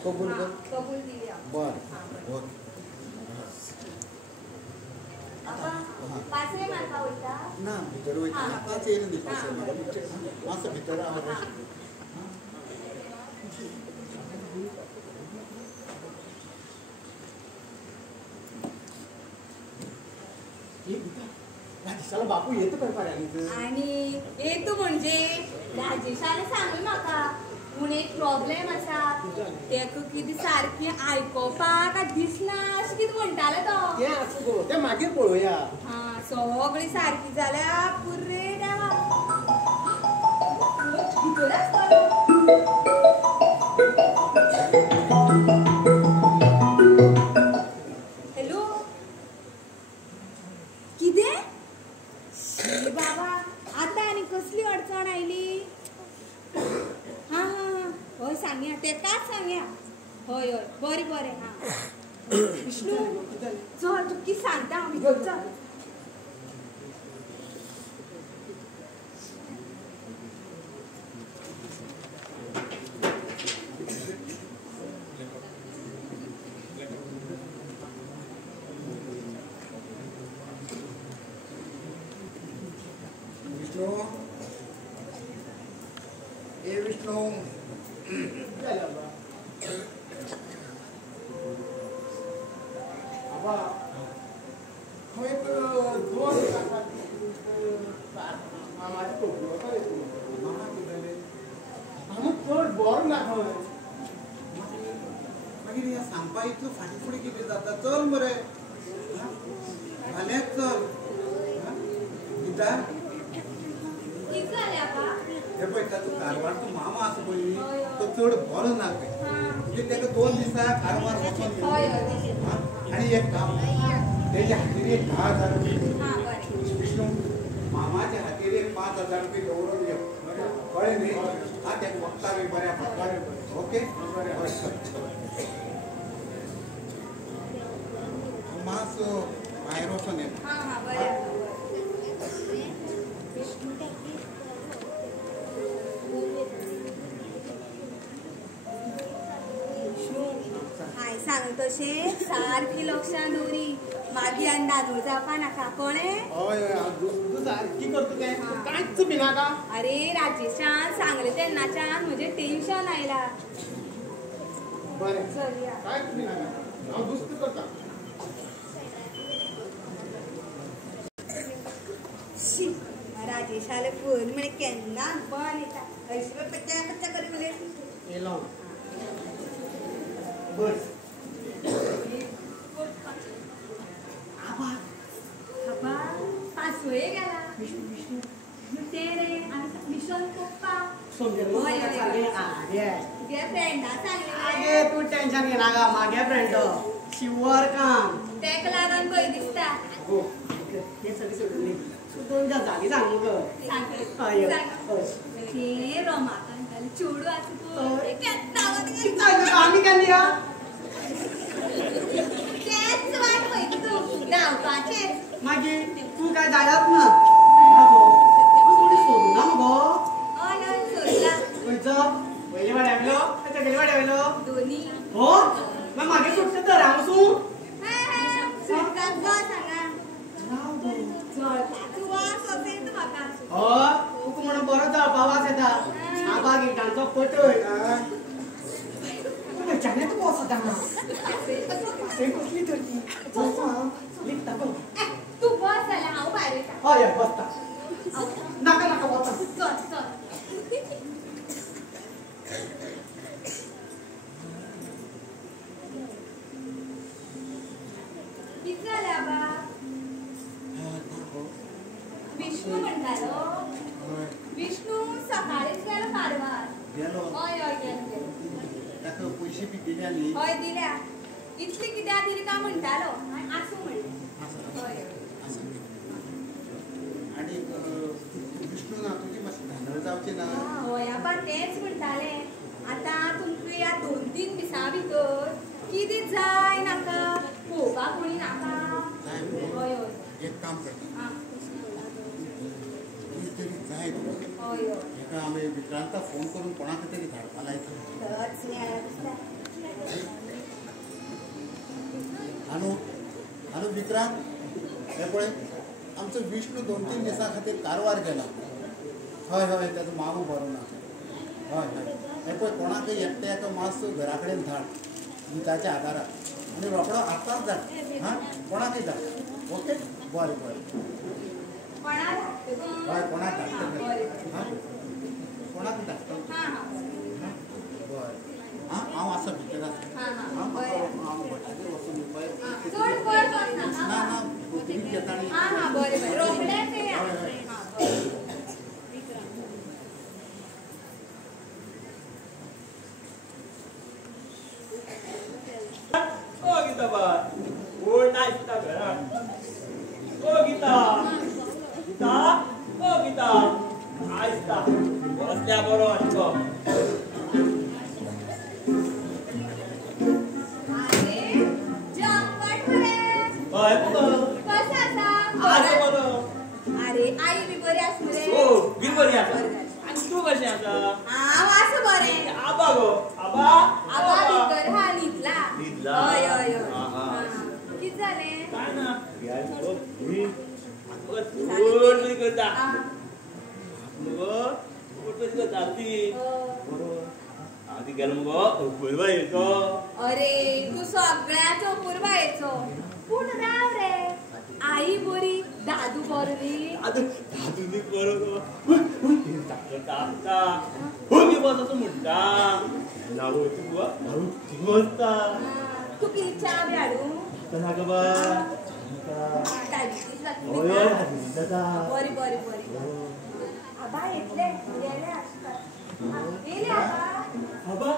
कबूल कर कबूल दिल्या बरें ओके पासरे मारपा वयता ना भितर वयता आतांच येयलें न्ही पासय मारपाक मातसो भितर राव राजेशाला बापू येतो करपाक आनी येतो म्हणजे राजेशान सांगलें म्हाका पूण एक प्रॉब्लेम आसा तेका कितें सारकें आयकोपाक दिसना अशें कितें म्हणटालो तो तें आसूं गो तें मागीर पळोवया सगळीं सारकीं जाल्यार पुर्रे देवा भितर आसतलो हॅलो कितें शी बाबा आतां आनी कसली अडचण आयली हय सांगया तेकाच सांगया हय हय बरें बरें विष्णू चल तूं कितें सांगता हांव भितर चल विष्णू आबा हांव एक 2 दिसां मामाची खोपली वता मामा कितें हांव चड बरो ना खंय मागीर हें सांगपा इतलो फाटीं फुडें कितें जाता चल मरे फाल्यांच चल गीता कितें जालें आबा हे पळय ताचो कारवार तो मामा आसा पळय तो चड बरो ना खंय म्हणजे ताका 2 दिसां कारवार वचोन आनी एक काम तेजे खातीर एक 10,000 रुपया विष्णू मामाच्या खातीर एक 5,000 रुपया दवरून घे कळ्ळें न्ही तेका वखदां बी बऱ्या पडटा ओके मातसो भायर वचोन येता सांग तशें सारकी लक्षां दवरी मागीर आनी दादोळ जावपा नाका कळ्ळें हय तूं सारकी करता तें कांयच बी नाका अरे राजेशान सांगलें तेन्नाच्यान म्हजें टेन्शन आयलां बरें चल या. काय तुम्ही नाका हांव दुस्त करता. शी राजेशाले फोन म्हणे केन्ना पण येता हयसर पच्चा पच्चा करी म्हणे येलो बस आबा बाबा पासोये गेला विष्णू विष्णू ते रे आम्ही मिशन पप्पा समजेल हय, हय. सांगे आगे तुगे फ्रेंडा सांगले आगे तू टेन्शन घेना गा मागे फ्रेंड शिवर काम तेका लागून भंय दिसता. हो हे सगळी सोडली तू दोनदा जागी सांग मग हय हे रमाकांताले चोडू आसा हय. पळय केन्ना आवत आम्ही केली या तेच वाट पळय तू धांवपाचेर मागीर तू काय जायात ना आगो तू थोडी सोडूं ना मगो हय हय सोडला खंयचो पयले वाड्या वयलो काय सगळे वाड्या वयलो दोनी हो मग मागे सुटता तर हांव वचूं सुटकाक गो सांगा राव गो जळपाचो वास वचय तूं म्हाका हय तुका म्हणून बरो जळपा वास येता आबा गिटांचो पटय तू खंयच्यान येता गो सदां ते कसली तर ती लिखता गो तू बस जाल्यार हांव भायर येता हय हय बसता नाका नाका वता चल चल कितें जालें आबा विष्णू म्हणटालो विष्णू सकाळीच गेलो कारवार गेलो हय हय गेलो ताका पयशे बी दिले न्ही हय दिल्या इतली कित्याक दिली काय म्हणटालो हांवें आसूं म्हणलें हय आणि विष्णू ना तुजी मातशी धांदळ जावची ना हय आबा तेच म्हणटाले आतां तुमकां या 2-3 दिसां भितर कितें जाय नाका पळोवपाक कोणी नाका जाय हय हय एक काम करता आं कितें तरी जाय तुका हय हय हेका आमी विक्रांताक फोन करून कोणाक तरी धाडपा लायता तोच मेळ्ळा दिसता आनु विक्रांत हे पळय आमचो विष्णू 2-3 दिसां खातीर कारवार गेला हय हय ताजो मागो बरो ना हय हय हे पळय कोणाकय एकट्याक मातसो घरा कडेन धाड गिताच्या आदाराक आनी रोकडो आतांच धाड हां कोणाकय धाड ओके बरें बरें कोणा धाडटा तूं हय कोणाक हां धाडटा बरें हां कोणाक धाडटा हां हां बरें हां हांव आसा भितर आसा हां हां हां बरें हांव भटाचेर वचून येवपाय चड पड वचना ना ना तुमी घेता आनी हां हां बरें बरें रोखडेच या हय, हय. हां बरें ओ गीता बाय कोण नाही तुझ्या घरात ओ गीता गीता ओ गीता आयस्ता बसल्या बरो आसलो अरे जंपट रे हय बघ कसं आसा आज बरो अरे आई बी बरी आस मरे ओ बी बरी आसा आणि तू कशी आसा हांव आसा बरें आबा गो आबा आबा भितर हा न्हिदला न्हिदला? हय हय हय हां, हां. हां. कितें जालें काय ना यार बघ मी कोण बरी करता आं. मगो कोण बरी करता ती बरोबर आधी गेलो मगो उखलवा येतो अरे तू सगळ्याचो पुरवायचो पूण राव रे आई बरी दादू बरो न्ही आता दादूनी बरोबर टाकता हो मी बसतो म्हणटा नाव होती बुवा नाव ती बसता तू किती च्या बी हाडू ना ग बा डायबिटीस होय होय हाती जाता बरी बरी बरी आबा येतले गेले आसतात गेले आबा आबा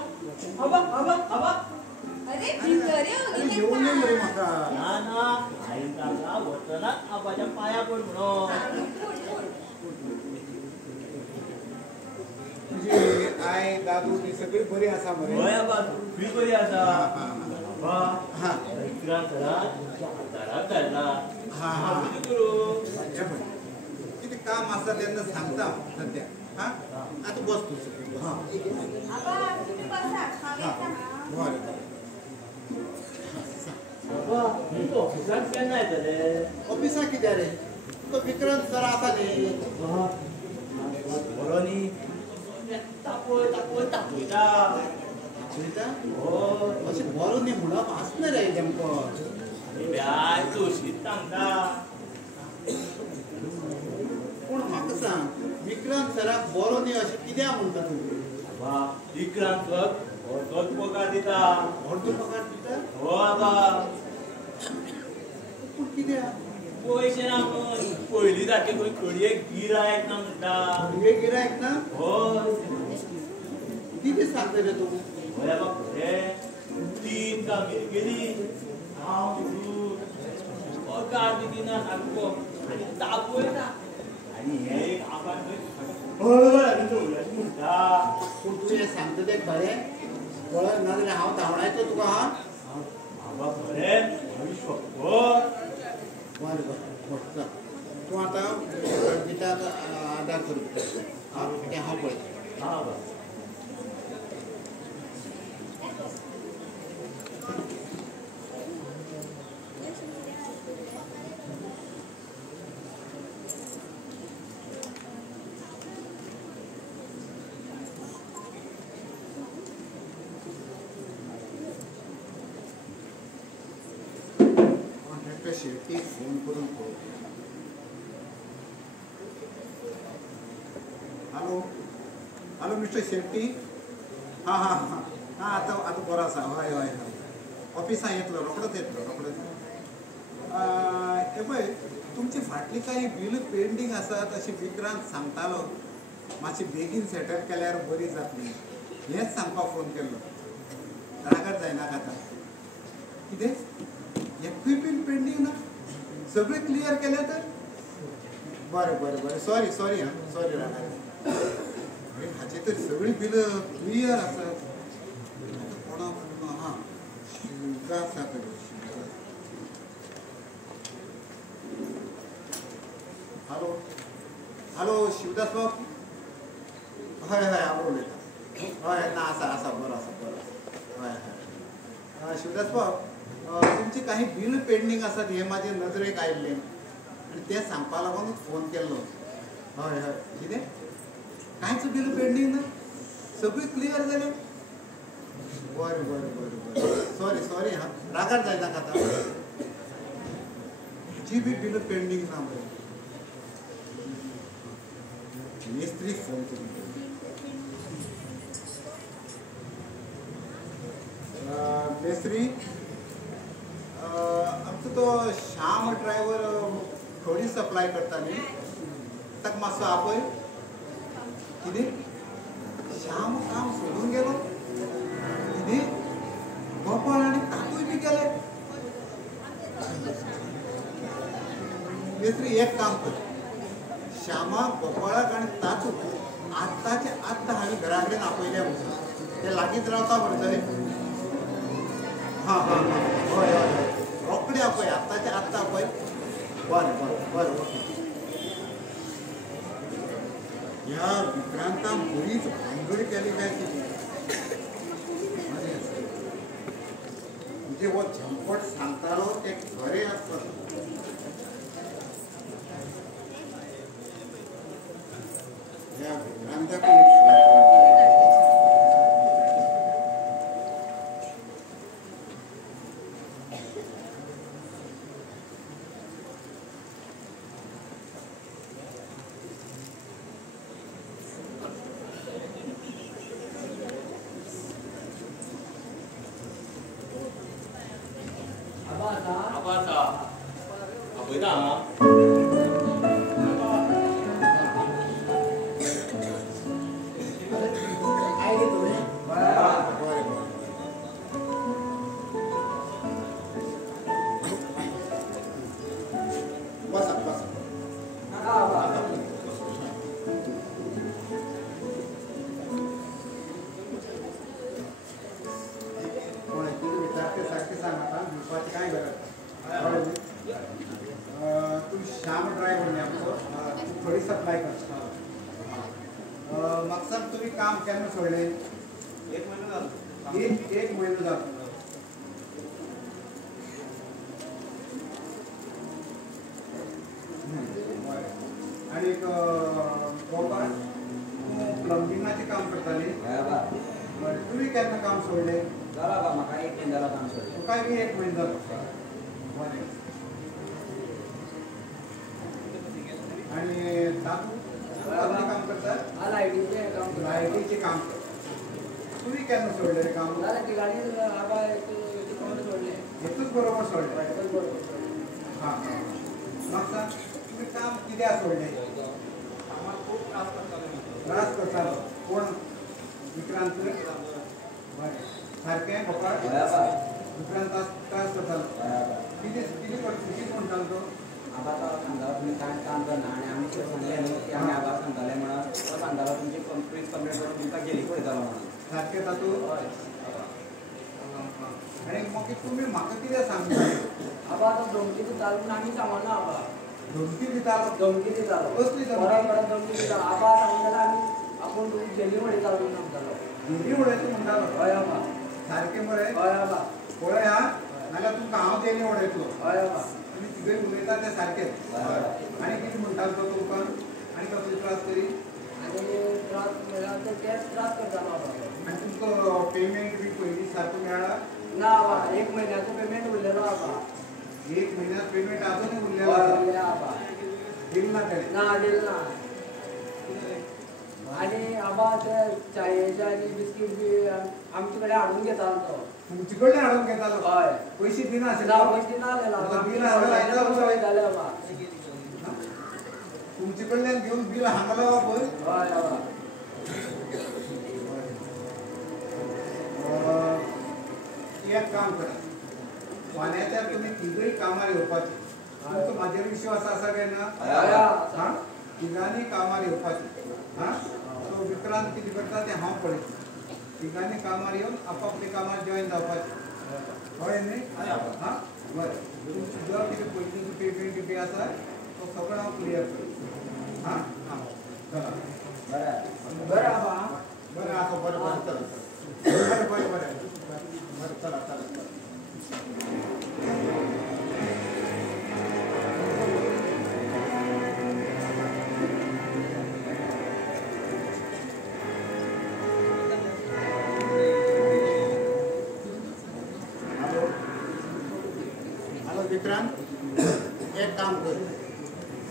आबा आबा आबा अरे भितर येऊ अरे येऊन ये मरे म्हाका ना ना आई काका वतना आबाच्या पाया पड म्हणून तुझी आई दादू ती सगळी बरी आसा मरे होय आबा तू बरी आसा आबा हां विक्रांत सरा तुमच्या आदाराक धाडला हां हां कितें करूं हे पळय कितें काम आसा तेन्ना सांगता सद्या हां आतां बस तूं हां आबा तुम्ही बसा हांव येता बरें बरें आबा तू ऑफिसाक केन्ना येतले ऑफिसाक कितें रे तो विक्रांत सर आसा न्ही बरो न्ही तापय तापय तापयता सुनीता हो अशें बरो न्ही म्हणप आसना रे तेमको ब्याय तोशीच सांगता पूण म्हाका सांग विक्रांत सराक बरो न्ही अशें कित्याक म्हणटा तूं बाबा विक्रांत सर होच पगार दिता व्हडलो पगार दिता हो बाबा पूण कित्याक पयशे ना पूण पयलीं सारके खंय खडये गिरायक ना म्हणटा हे गिरायक ना हय कितें सांगता रे तूं हय बाबा खरें 3 कामेरी गेली हांव पगार बी दिना सारको आनी तापयता आनी हे एक आबार हळहळ म्हणटा पूण तूं हें सांगता तें खरें कळत ना जाल्यार हांव धांवडायचो तुका हा बाबा खरें शपथ बरें बरें चल तूं आतां गिताक आदार कर हांव तें हांव पळयतां हा बाबा शेवटी फोन करून हॅलो हॅलो मिस्टर शेट्टी हां हां हां हां आतां आतां बरो आसा हय हय हय ऑफिसां येतलो रोखडोच येतलो रोखडोच हे पळय तुमची फाटली काही बिल पेंडींग आसात अशी विक्रांत सांगतालो मातशी बेगीन सेटल केल्यार बरी जातली हेंच सांगपाक फोन केल्लो रागार जायनाका आतां कितें एकूय बील पेंडींग ना सगळें क्लियर केलें तर बरें बरें बरें सॉरी सॉरी हां सॉरी रागार हाचे तर सगळीं बिल क्लियर आसात कोणाक हां शिवदास आसा हॅलो हॅलो शिवदास बाब हय हय हांव उलयतां हय ना आसा आसा बरो आसा हय हय शिवदास बाब तुमची काही बिल पेंडींग आसात हे माझे नजरेक आयिल्ले आनी ते सांगपा लागूनच फोन केल्लो हय हय कितें कांयच बिल पेंडींग ना सगळी क्लियर जालें बरें बरें बरें बरें सॉरी सॉरी हां रागार जायनाका आतां जी बी बिल पेंडींग ना मरे मेस्त्रीक फोन करून मेस्त्री आमचो तो श्याम ड्रायव्हर खडी सप्लाय करता न्ही ताका मातसो आपय कितें श्याम काम सोडून गेलो कितें गोपाळ आनी तातूय बी गेले मेस्त्री एक काम कर श्यामाक गोपाळाक आनी तातूक आत्ताचे आत्ता हांवें घरा कडेन आपयल्या म्हणून ते लागींच रावता बरें जालें हां हां हां हय हय हय रोखडे आपय आत्ताचे आत्ता आपय बरें बरें बरें ओके ह्या विक्रांतान बरीच भानगड केली काय कितें म्हणजे हो झंपट सांगतालो ते खरें आसता ह्या विक्रांताक आबासा आपयता हां आयले तुवें बरें बरें बसात बसात सारखे सांग आता दिवपाची काय गरज तू श्याम ड्रायव्हर न्ही आमचो तू खडी सप्लाय कर म्हाका सांग तुमी काम केन्ना सोडलें एक म्हयनो जालो एक म्हयनो जालो आनी गोपाळ तूं प्लंबिंगाचें काम करताली बरें तुम्ही केन्ना काम सोडले जाला बा म्हाका 1 महिना जाला काम सोडले तुका बी 1 महिना जालो बरें आणि तातू काम करतात लायटीचे काम लायटीचे काम तुम्ही केन्ना सोडले रे काम जाला ती गाडी आबा सोडले हेतूच बरोबर सोडले हां म्हाका तुम्ही काम कित्याक सोडले कामाक खूब त्रास करतालो कोण विक्रांत बरें सारकें गोपाळ विक्रांत त्रास करतालो कितें म्हणटालो तो आबा तो सांगतालो तुमी काम करना आनी आमी सांगलें न्हू की आमी आबा सांगताले म्हणून तो सांगतालो तुमची कंप्लीट करून तुमकां गेली पळयतालो म्हणून सारकें तातूं हय आनी मागीर तुमी म्हाका कितें सांगता आबा तो धमकी दितालो पूण आमी सांगना आबा धमकी दितालो कसली धमकी दितालो आबा सांगलें आमी आपूण गेली उडयतालो म्हणून सांगतालो गेली उडयता म्हणटालो हय आबा सारकें मरे हय आबा पळय हा नाल्यार तुमकां हांव गेली उडयतलो हय आबा तुमी तिगय उलयता तें सारकें आनी कितें म्हणटालो तो तुमकां आनी कसले त्रास करी आनी त्रास म्हळ्यार तेच त्रास करतालो आबा आनी तुमकां पेमेंट बी पयलीं सारको मेळ्ळा ना आबा 1 म्हयन्याचो पेमेंट उरलेलो आबा 1 म्हयन्याचो पेमेंट आजूनय उरलेलो आबा दिल ना तेणे ना दिल ना आनी आबा ते चायेचे आनी बिस्कीट बी आमचे कडेन हाडून घेतालो तो तुमचे कडल्यान हाडून घेतालो हय पयशे दिना ना पयशे नासलेलो बील हाडून वयताले आबा तुमचे कडल्यान घेवन बील हांगलो पळय हय आबा एक काम करा फाल्यांच्या तुमी तिगूय कामार येवपाचे तुमकां म्हाजेर विश्वास आसा काय ना हां तिगांनी कामार येवपाचे हां सो विक्रांत कितें करता तें हांव पळयता तिगांनी कामार येवन आपापल्या कामार जॉयन जावपाचें कळ्ळें न्ही हां बरें तुमची जो कितें पयलींचो पेमेंट बी आसा तो सगळो हांव क्लियर करता हां हां चला बरें आबा बरें आसा बरें बरें चला बरें बरें बरें बरें चला चला विक्रांत एक काम कर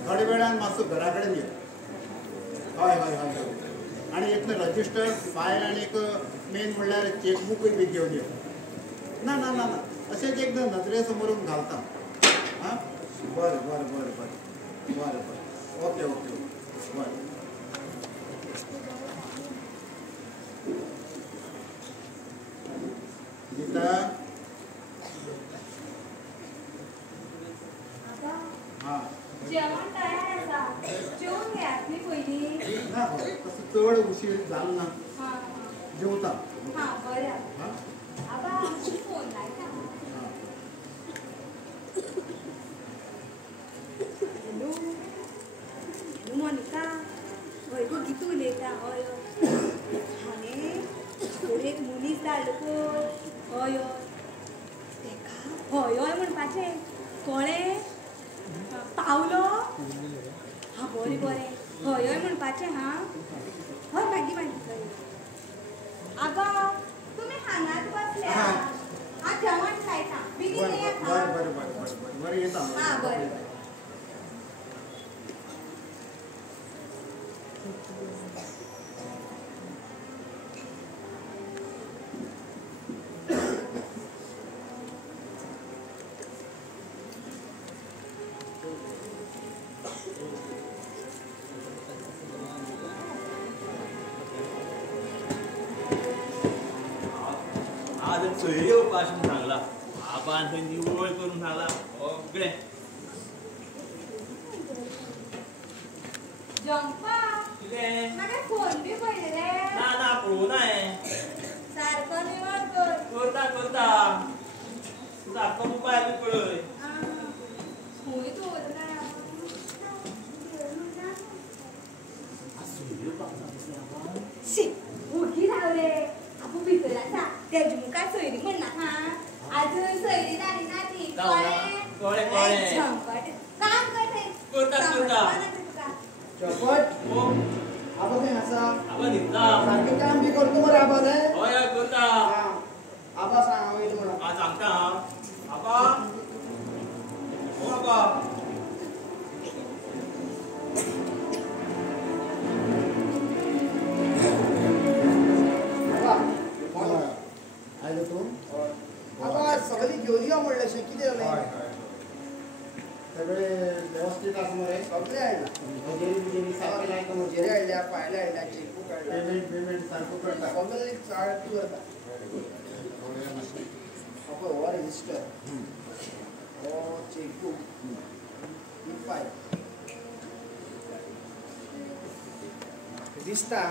थोड्या वेळान मातसो घरा कडेन यो हय हय हय हय आनी एक रजिस्टर फायल आनी एक मेन म्हणल्यार चेकबूकूय बी घेवन यो ना ना ना ना अशेंच एकदां नदरे समोरून घालता हां बरें बरें बरें बरें बरें बरें ओके ओके बरें गीता हां जेवण तयार आसा जेवून घेयात न्ही पयलीं ना तसो चड उशीर जालो ना हां जेवता हां बरें हां आबा फोन लायता हॅलो हॅलो मोनिका हय गो गीतू उलयता हय हांवें एक मनीस धाडलो पळय हय हय तेका हय हय म्हणपाचें कळ्ळें पावलो हां बरें बरें हय हय म्हणपाचें हां हय मागीर मागीर आबा तुमी हांगाच बसल्या हांव जेवण खायता बेगीन येयात हां बरें बरें बरें बरें बरें येता हां बरें बरें आज सोयरी उपासून सांगला आबान थंय निवळ करून सांगला सगळें जंपा कितें म्हाका फोन बी पळय रे ना ना पळोवना हांवें सारको निवळ कर करता करता सारको मोबायल बी पळय खंय दवरला शी उगी रावले आपूण भितर आसा तेजे मुखार सोयरी म्हणना हां आजून सोयरी जाली ना ती कळ्ळें कळ्ळें झंपट काम कर थंय करता करता चपट आबा खंय आसा आबा न्हिदता. सारकें काम बी करता मरे आबा रे हय हय करता. आबा सांग हांव येयलो म्हणून आज सांगता हांव. आबा ओ आबा आयलो तूं आबा सगळी घेवन यो म्हणलें अशें कितें हय जालें हय सगळे व्यवस्थित आसा मरे सगळें हाडला हजेरी बिजेरी सारकें लायता मरे जेरे हाडल्या फायलां हाडल्या चेकबूक हाडल्या पेमेंट सारको करता सगळें चाळती वता हो हो रजिस्टर हो चेकबूक ही फायल दिसता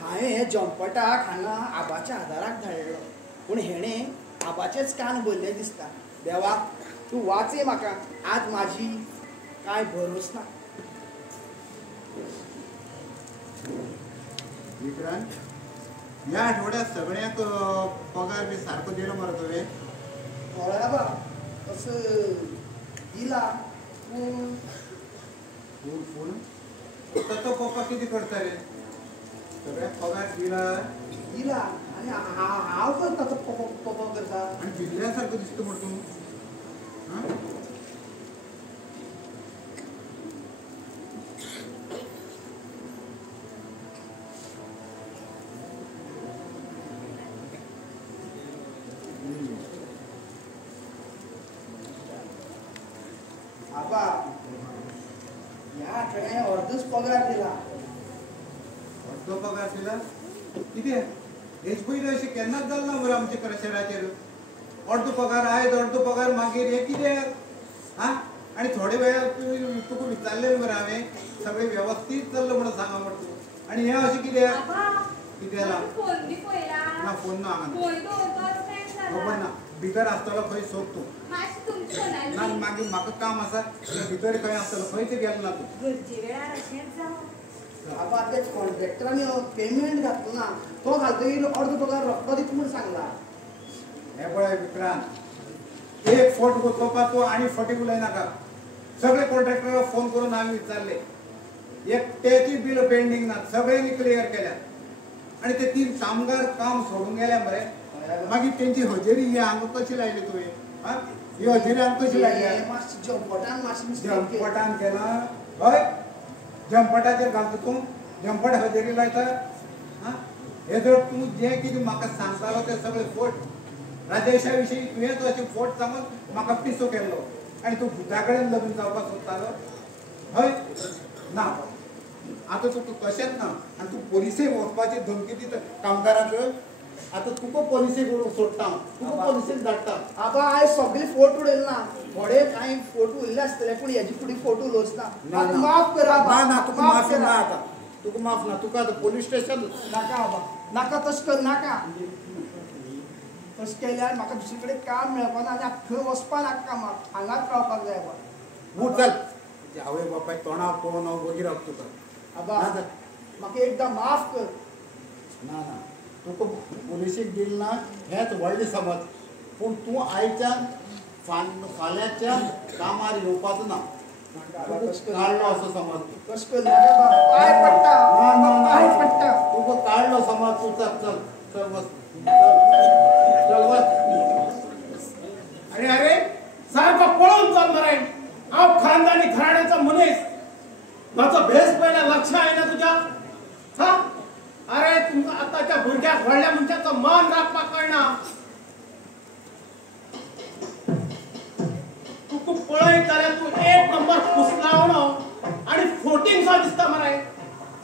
हांवें हे जम्पटाक हांगा आबाच्या आदाराक धाडलो पूण हेणें आबाचेच कान भरले दिसता देवा तूं वाचय म्हाका आज म्हाजी कांय भरोस ना विक्रांत ह्या आठवड्यात सगळ्यांक पगार बी सारको दिलो मरे तुवें हय आबा तसं दिला पूण फूल फूल तो पप्पा कितें करता रे सगळ्यांक पगार दिला दिला आनी हांव खंय ताचो पप्पा करता आनी दिल्ल्या सारको दिसता म्हण तूं आबा ह्या आठवड्याने अर्धच पगार दिला अर्धो पगार दिला कितें हेच पयलीं अशें केन्नाच जालें ना मरे आमच्या क्रशराचेर अर्दो पगार आयज अर्दो पगार मागीर हे कितें आं आनी थोडे वेळार तुका विचारलें मरे हांवें सगळें वेवस्थीत चल्लो म्हणून सांगा म्हणटा तूं आनी हें अशें कितें कितें जालां फोन बी पळयला ना फोन ना हांगा फोन दवरपाच टायम खबर जाला ना भितर आसतलो खंय सोद तूं मातशें तुमच्या ना फोनार मागीर म्हाका काम आसा भितर खंय आसतलो खंयच गेलो ना तूं गरजे वेळार अशेंच जावं आबा ते कॉन्ट्रॅक्टरांनी पेमेंट घातलो ना तो घालतकीर अर्धो पगार रोखडो दिता म्हूण सांगला हे पळय विक्रांत एक फोट गुंतोवपा तूं आनी फटी उलय नाका सगळे कॉन्ट्रॅक्टराक फोन करून हांवें विचारले एकट्याची बिल पेंडींग ना सगळ्यांनी क्लियर केल्यात आनी ते 3 कामगार काम सोडून गेल्या मरे मागीर तेंची हजेरी ही हांगा कशी लायली तुवें आं ही हजेरी हांगा कशी लायली मातशें जम्पटान मातशें जम्पटान केला हय जम्पटाचेर घालता तूं जम्पट हजेरी लायता आं हे जर तूं जें कितें म्हाका सांगतालो तें सगळें फोट राजेशा विशीं तुवेंच अशें फोट सांगून म्हाका पिसो केल्लो आनी तूं भुता कडेन लग्न जावपाक सोदतालो हय ना आतां तुका कशेंच ना आनी तूं पोलिसेक वचपाची धमकी दिता कामगाराक आतां तुका पोलिसेक सोडटा हांव तुका पोलिसेक धाडटा आबा आयज सगळे फोट उडयले ना थोडे कांय फोट उरले आसतले पूण हेजे फुडें फोट उलोवच ना म्हाका माफ कर आबा ना तुका माफी ना आतां तुका माफ ना तुका आतां पोलीस स्टेशन नाका आबा नाका तशें कर नाका तशें केल्यार म्हाका दुसरे कडेन काम मेळपाना आनी खंय वचपा नाका कामाक हांगाच रावपाक जाय आबा उठ चल आवय बापाय तोंडाक पळोवन हांव वगीर रावता तुका आबा म्हाका एकदां माफ कर ना ना तुका पोलिसीक दिल ना हेंच व्हडलें समज पूण तूं आयच्यान फाल्यांच्यान कामार येवपाचो ना काडलो असो समज तशें कर नाका आबा पांय पडटा पांय पडटा तुका काडलो समज तूं चल चल चल वच चल वच अरे अरे सारको पळोवन चल मरे हांव खानदानी घराण्याचो मनीस म्हाजो भेस पळयला लक्ष आयना तुज्या हा अरे तुमकां आतांच्या भुरग्याक व्हडल्या मनशाचो मान राखपाक कळना तुका पळयत जाल्यार तूं 1 नंबर फुसलावणो आनी फोटींग सो दिसता मरे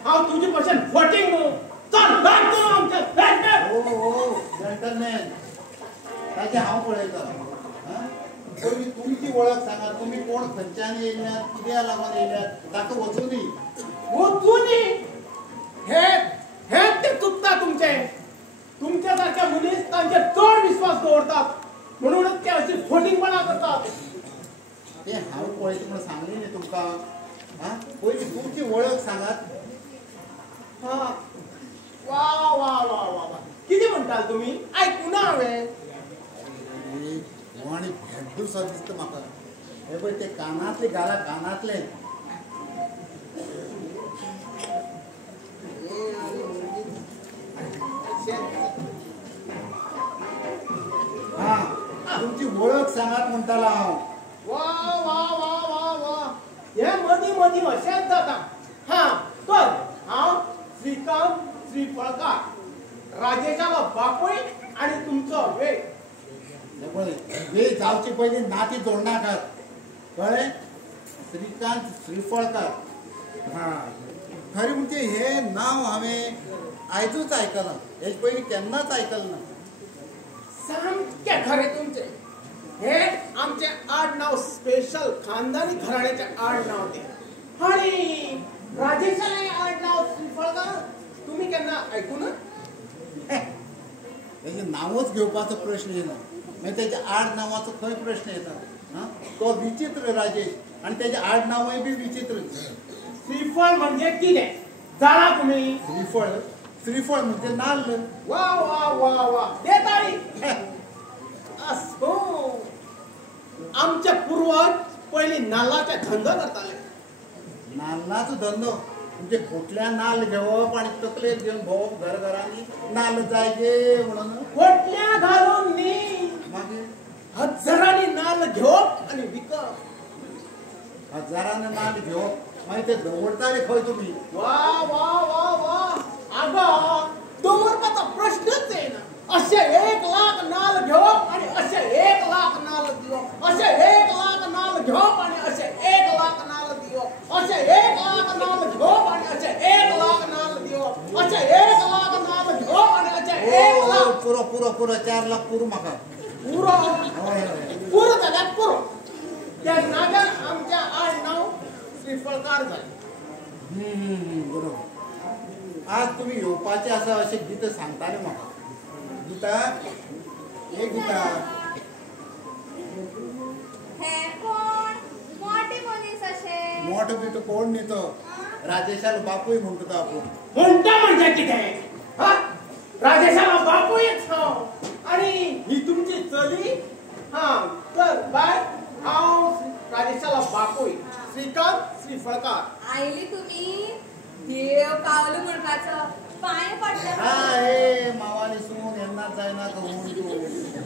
हांव तुजे भशेन फोटींग न्हू चल धाड तूं आमच्या हो जंटलमॅन ताचें हांव पळयतां पयलीं तुमची वळख सांगात तुमी कोण खंयच्यान येयल्यात कित्याक लागून येयल्यात ताका वचूनी वचूनी हे ते चुकता तुमच्या सारख्या मनीस तांचेर चड विश्वास दवरतात म्हणूनच ते अशी फोटींगपणां करतात तें हांव पळयता म्हण सांगली न्ही तुमकां आं पयलीं तुमची वळख सांगात हा वा वा वा वा वा कितें म्हणटाल तुमी आयकुना हांवें आनी भेड्डू सो दिसता म्हाका हे पळय ते कानांतले घाला कानांतले म्हणटालो हांव. वा वा वा वा वा हे मदीं मदीं अशेंच जाता. हा तर हांव श्रीकांत श्रीफळकार, राजेशालो बापूय आनी तुमचो वेळ. वे जावचे पयलीं नाती जोडनाकात कळ्ळें. श्रीकांत श्रीफळकार. हा खरें म्हणजे हे नांव हांवें आयजूच आयकलां. हेजे पयलीं केन्नाच आयकलें ना. सामकें खरें तुमचें. हे आमचे आडनाव स्पेशल खानदानी घराण्याचे आडनाव ते. आणि राजेशालें आडनाव श्रीफळकार तुम्ही केन्ना आयकून? तेजें नांवच घेवपाचो प्रश्न येना, मागीर तेज्या आडनांवाचो खंय प्रश्न येता. तो विचित्र राजेश आनी तेजें आडनांवय बी विचित्र. श्रीफळ म्हणजे कितें जाणा तुमी? श्रीफळ श्रीफळ म्हणजे नाल्ल. वा वा वा वा देताळी. असो आमचे पूर्वज पयलीं नाल्लाचे धंदो करताले. नाल्लाचो धंदो म्हणजे खोटल्या नाल्ल घेवप आनी तकलेर घेवन भोंवप घरांनी. नाल्ल जाय गे म्हणून खोटल्या घालून न्ही, मागीर हजारांनी नाल्ल घेवप आनी विकप. हजारांनी नाल्ल घेवप मागीर ते दवरताले खंय तुमी? वा वा वा वा आगो दवरपाचो प्रश्नच येना. अशे 1 लाख नाल्ल घेवप आनी अशे 1 लाख नाल्ल दिवप. अशे 1 लाख नाल्ल घेवप आनी अशे 1 लाख नाल्ल दिवप. अशे 1 लाख नाल्ल घेवप आनी अशे 1 लाख नाल्ल दिवप. अशे 1 लाख नाल्ल घेवप आनी अशे 1 लाख. पुरो पुरो पुरो 4 लाख पुरो म्हाका. पुरो पुरो जाल्यार पुरो. त्या नाग्यान आमच्या आडनाव श्रीफळकार जालें. बरोबर. आज तुमी येवपाचे आसा अशें गीत सांगताले म्हाका. गीता हे गीता हे कोण मोठे मनीस अशे? मोठो बिटो कोण न्ही तो, राजेशालो बापूय म्हणटा तो आपूण. म्हणटा म्हणजे कितें? राजेशाला बापूयच हांव आनी ही तुमची चली. हा तर बाय हांव राजेशाला बापूय श्रीकांत श्रीफळकार. आयली तुम्ही देव पावलो म्हणपाचो पांय पडटा. हे मावाली सून येन्नाच जायना तो उंडू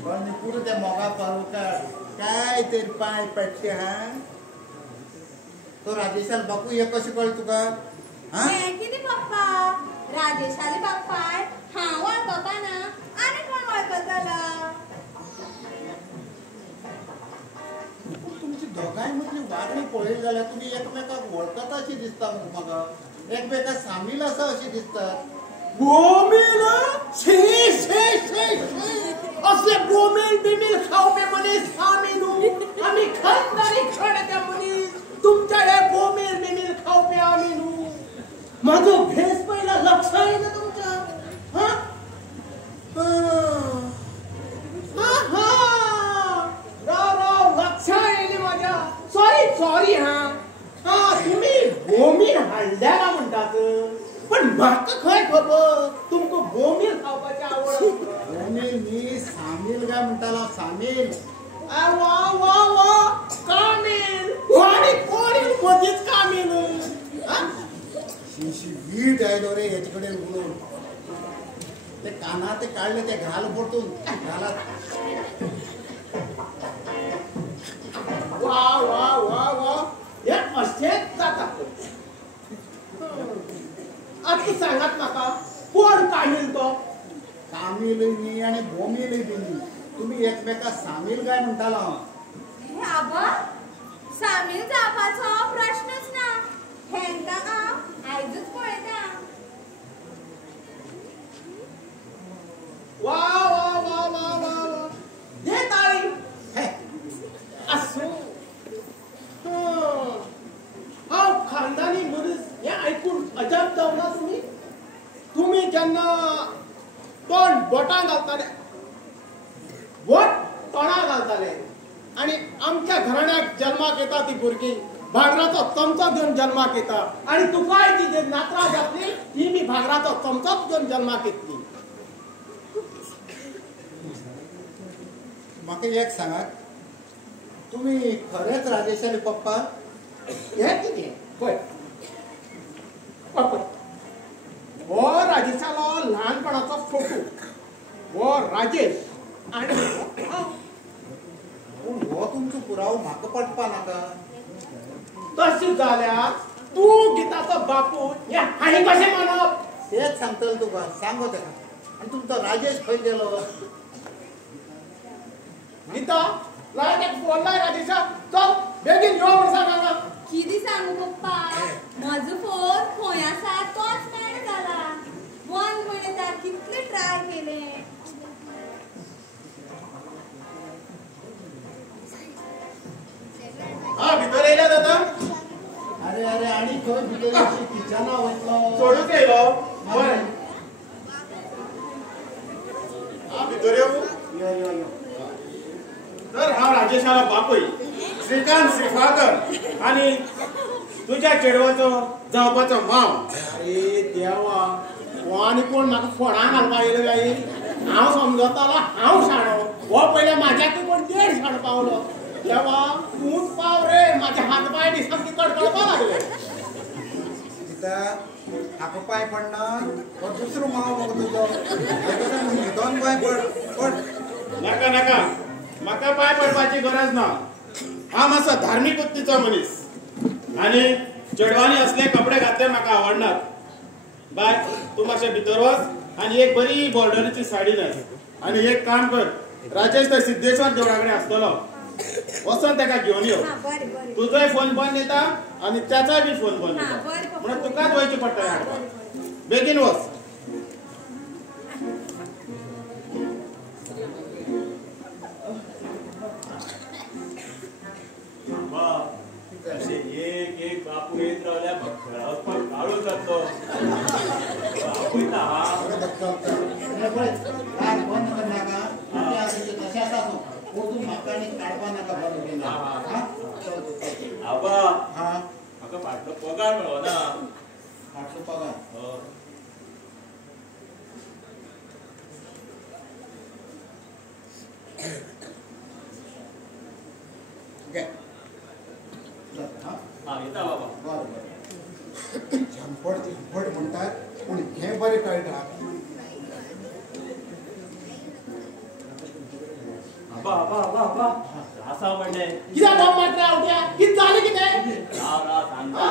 पण पुरो त्या मोगा पावकार काय तरी पांय पडटे. हा तो राजेशाल बापू हे कशें कळ्ळें तुका? हे कितें पप्पा? राजेशाली बापाय हांव वळखता ना आनी कोण वळखतलो? तुमची दोगांय मदली वागणी पळयली जाल्यार तुमी एकमेकाक वळखता अशी दिसता म्हाका. एकमेकाक सामील आसा अशी दिसतात. गोमील शी शी शी शी असले गोमील बिमील खावपे मनीस आमी न्हू. आमी खानदानी खाणाचे मनीस. तुमच्या हे गोमील बिमील खावपे आमी न्हू. माझो भेस पहिला लक्ष येना तुमच्या? हा राव लक्ष येयली माझ्या. Sorry sorry. हा तुम्ही गोमील हाडल्या म्हणटात पण म्हाका खंय खबर तुमकां गोमील खावपाची आवड? गोमील न्ही सामील काय म्हणटालो. सामील. वा वा वा कामील. कोणी कोणी मदींच कामील. शी वीट आयलो रे हेचे कडेन उलोवन. ते काना ते काढले ते घाल परतून घालात. वा वा वा वा हे अशेंच जाता. आता सांगात म्हाका कोण कामील तो? कामील न्ही आनी गोमील बी न्ही. तुमी एकमेकाक सामील काय म्हणटालो. हे आबा सामील जावपाचो प्रश्नच ना. हेंकां हांव आयजूच पळयता. वा वा वा वा वा वा दे ताळी. असो हांव खानदानी मनीस हे आयकून अजाप जावना तुम्ही? तुम्ही जेन्ना तोंड बोटां घालताले, बोट तोंडां घालताले आनी आमच्या घराण्याक जल्माक येता ती भुरगीं भागराचो चमचो घेवन जल्माक येता आनी तुकाय ती नातरां जातली ती बी भागराचो चमचोच घेवन जल्माक येतली. म्हाका एक सांगात, तुमी खरेंच राजेशाली पप्पा? हे कितें पळय पळय हो राजेशालो ल्हानपणाचो फोटो. हो राजेश आनी पूण हो तुमचो तू गीताचो बापू हे हाय कशें मानप तेच सांगतलो तुका सांगो तेका आनी तुमचो राजेश खंय गेलो गीता लाय तेका फोन लाय राजेशाक चल बेगीन यो म्हण सांग हांगा कितें सांगू पप्पा म्हजो फोन खंय आसा तोच मेळ जाला बंद म्हण येता कितले ट्राय केले हा भितर येयला दादा अरे अरे आणि खंय भितर किचना वयतलो सोडूंक येयलो हय हा भितर येवं यो यो यो तर हांव राजेशाला बापूय श्रीकांत श्रीफाकर आणि तुझ्या चेडवाचो जावपाचो माव अरे देवा हो आनी कोण म्हाका फोणान घालपा येयलो काय हांव समजतालो हांव शाणो हो पयले म्हाज्याकूय कोण देड शाण पावलो देवा तूंच पाव रे म्हाजे हात पाय बी सामके कडकडपा लागले गीता हाका पांय पडना हो दुसरो माव मगो तुजो दोन पांय पड नाका नाका म्हाका पांय पडपाची गरज ना हांव मातसो धार्मीक वृत्तीचो मनीस आनी चेडवांनी असले कपडे घातले म्हाका आवडनात बाय तूं मातशें भितर वच आनी एक बरी बॉर्डरीची साडी न्हेस आनी एक काम कर राजेश थंय सिद्धेश्वर देवळा कडेन आसतलो वचून ताका घेवन यो तुजोय फोन बंद येता आनी त्याचाय बी फोन बंद येता म्हणून तुकाच वयचें पडटलें हाडपाक बेगीन वच एक एक बापू येत रावल्या भक्कळावपाक काळो जातलो बापूयता बंद करनाका तशें आसा वचून म्हाका आनी काडपा नाका बंद केला आबा हा म्हाका फाटलो पगार मेळना फाटलो पगार घे हा येता बाबा झंपड झंपड म्हणटात पूण हें बरें कळटा आबा आबा आबा आबा आसा म्हणले कित्याक बॉम्ब मारता आवट्या कितें जालें कितें राव राव सांगता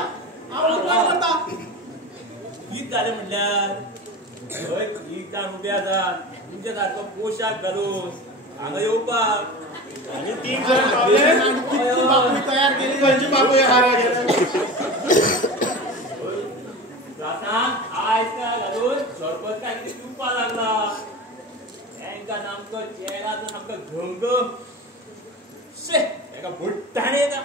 हांव उपकार करता कितें जालें म्हणल्यार थंय ठीक जावन उबे आसा तुमच्या सारको पोशाख घालून हांगा येवपाक आनी 3 जण पावले कितली बापूय तयार केली खंयची बापूय हारा गेले रातांत आयस्कार घालून सरपंच काय कितें पिवपा लागला तांकां सामको चेहराचो सामको घमघम शे ताका बुट्टाणे येता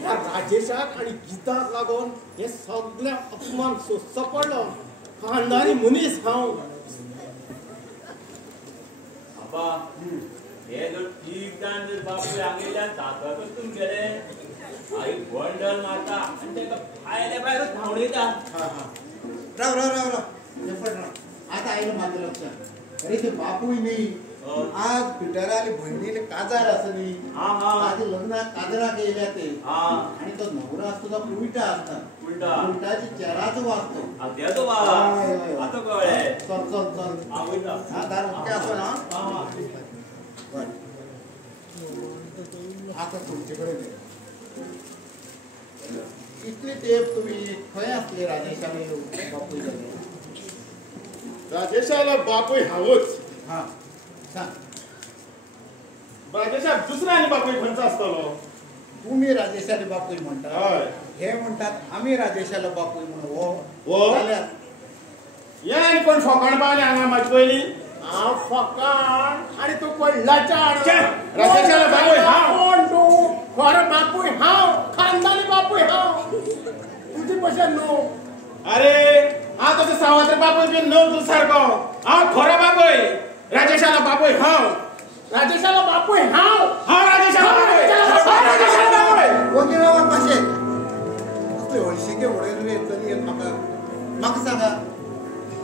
ह्या राजेशाक आनी गीताक लागून हे सगळे अपमान सोंसचो पडलो खानदानी मनीस हांव आबा हे जर ठीक जावन जर बापूय हांगेल्यान ताकदूच तुमगेले आई बंडल मारता आनी ताका भायल्या भायरूच धांवून येता राव राव राव राव झंपड राव आतां आयलो म्हाका लक्षात अरे ते बापूय न्ही आज पिटरा आली भयणीले काजार आसा न्ही आज लग्नाक काजराक येयल्या ते आनी तो नवरो आसता तो उलटा आसता उलटाची चेराचो वाचतो देतो बा आतां कळ्ळें चल चल चल हांव वयता हा दार उक्ते आसो ना आतां तुमचे कडेन इतली तेप तुमी खंय आसले राजेशाले बापूय जाले राजेशाला बापूय हांवूच हा सांग राजेशा दुसरा आनी बापूय खंयचो आसतलो तुमी राजेशाले बापूय म्हणटा हय हे म्हणटात आमी राजेशालो बापूय म्हणून हो जाल्यार हे आनी कोण फकाण पावले हांगा म्हाजे पयलीं हांव फकाण आनी तूं पडलाचार राजेशाला बापूय हांव कोण तूं खरो बापूय हांव खानदानी बापूय हांव तुजी भशेन न्हू अरे हांव तसो सावत्र बापूय बी न्हू तूं सारको हांव खरो बापूय राजेशाला बापूय हांव राजेशाला बापूय हांव राजेशाला बापूय वकील बाबा कशे असले हळशिके उडयले रे चलये म्हाका सांगा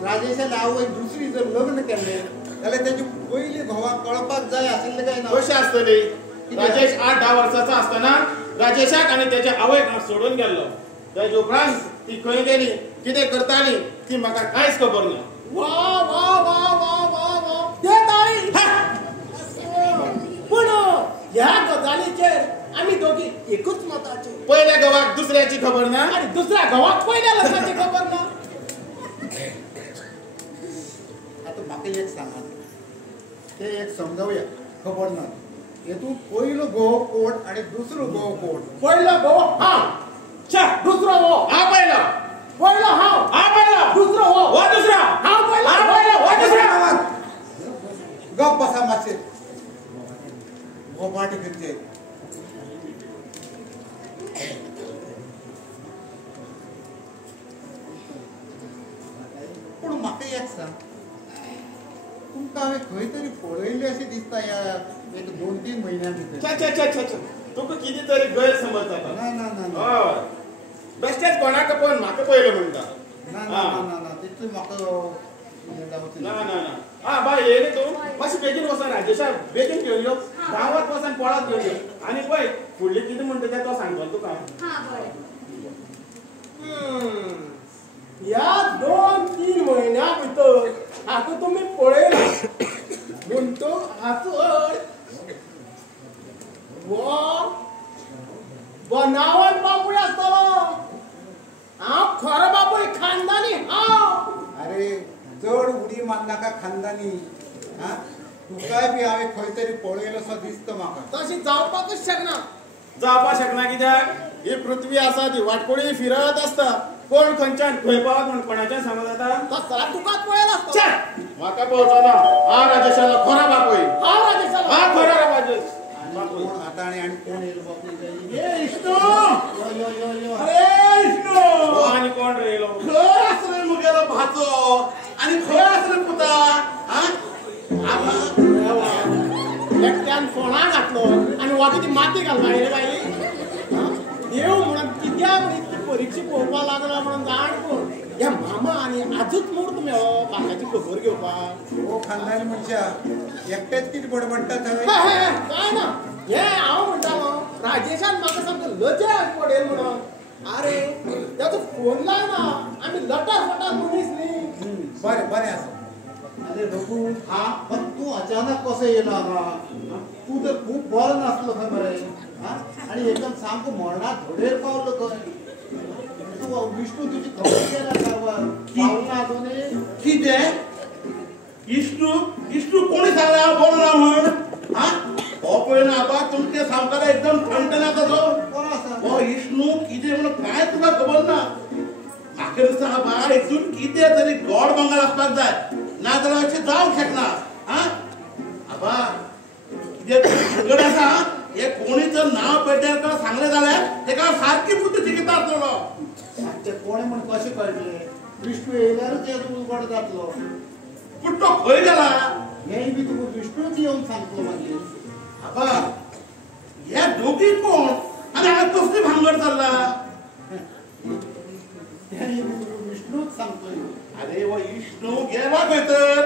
राजेशाला आवय दुसरी जर लग्न केलें जाल्यार तेजी पयली घोवाक कळपाक जाय आशिल्लें काय ना कशें आसतली राजेश 8-10 वर्साचो आसतना राजेशाक आनी तेच्या आवयक हांव सोडून गेल्लो तेजे उपरांत ती खंय गेली कितें करताली ती म्हाका कांयच खबर ना वा वा वा वा वा वा ते ताई पूण ह्या गजालीचेर आम्ही दोघी एकूच मताचे. पहिल्या गवाक दुसऱ्याची खबर ना आणि दुसऱ्या गवाक पहिल्या लग्नाची खबर ना. आता म्हाका एक सांगा, ते एक समजावया खबर ना. हेतून पयलो गोव कोट आणि दुसरो गोव कोट. पहिलो गोव हांव, दुसरो हो हा पहिला, पहिलो हांव, हा पहिला, दुसरो हो वा दुसरा, हांव पहिलो, हा पहिला, वा दुसरा. गप बसा मातशे, गोबाट करचे. पूण म्हाका एक सांग, तुमकां हांवें खंय तरी पळयल्लें अशें दिसता ह्या एक 2-3 म्हयन्यां भितर. तुका कितें तरी गैरसमज जाता. ना ना ना ना हय, बेश्टेच कोणाक पळोवन म्हाका पयलें म्हणटा. ना ना ना ना ना तितलें म्हाका जावचें ना ना ना. हा बाय ये रे तू मातशें बेगीन वचून राजेशा बेगीन घेवन यो. गांवांत वचून पळत घेवन यो. आनी पळय फुडलें कितें म्हणटा तें तो सांगतलो तुका. हा बरें. या 2-3 महिन्या भितर आता तुम्ही पळयला म्हणतो हाचो बनावट बापूय आसतलो. हांव खरो बापूय खानदानी हांव. अरे चड उडी मारनाका खानदानी. हा तुकाय बी हांवें खंय तरी पळयलो असो दिसता म्हाका. तशी जावपाकच शकना. जावपा शकना कित्याक ही पृथ्वी आसा ती वाटकोळी फिरत आसता. कोण खंयच्यान खंय पावत म्हण कोणाच्यान सांगूं जाता. तसला तुकाच पळयला आसता. म्हाका पळोवचो ना. हा राजेशाला खरा बापूय. हांव राजेशाला. हा खरा राजेश. कोण आता आणि कोण येयलो बापूय. ए इष्टो, यो यो यो. अरे इष्टो. आनी कोण रे येयलो. खंय आसले मुगेलो भाचो आनी खंय आसले पुता. हा एकट्यान फोणा घातलो आनी हो कितें माती घालता रे बाई. देव म्हणून कित्याक इतली परीक्षा पळोवपा लागला म्हणून जाण कोण. ह्या मामा आनी आजूच मुहूर्त मेळ्ळो भागाची खबर घेवपाक. हो खानदानी मनशा एकटेच कितें बडबडटा थंय. काय ना हे हांव म्हणटालो राजेशान म्हाका सामको लजाक पडेल म्हणून. अरे ताचो फोन लायना. आमी लटार फटार मनीस न्ही. बरें बरें आसा. अरे रघु हा पण तू अचानक कसं येयलो हांगा. तू तर खूब बरो नासलो खंय मरे. हा आणि एकदम सामको मरणाक धडेर पावलो खंय. तू विष्णू तुजी खबर केला कारवार पावला आजूनय. कितें इष्टू कोणी सांगला हांव बरो ना म्हण. हा हो पळय ना आबा तुमचे सामकाला एकदम ठणठणा कसो. कोण आसा हो इष्णू कितें म्हणून काय तुका खबर ना. म्हाका दिसता आबा हितून कितें तरी गोड बंगाल आसपाक जाय. नाजाल्यार अशें जावंक शकना. हा आबा कितें भानगड आसा. हे कोणी जर नांव पेड्यार सांगलें जाल्यार तेका सारकी बुद्धी तिकीता आसतलो. ते कोणे म्हण कशें कळटलें. विष्णू येयल्यारूच हे उलगड जातलो. पूण तो खंय गेला. हेय बी तुका विष्णूच येवन सांगतलो मागीर. आबा हे दोगी कोण आनी हांगा कसली भानगड चल्ला. हेय बी तुका विष्णूच सांगतलो. अरे वो इष्णू गेला खंय तर.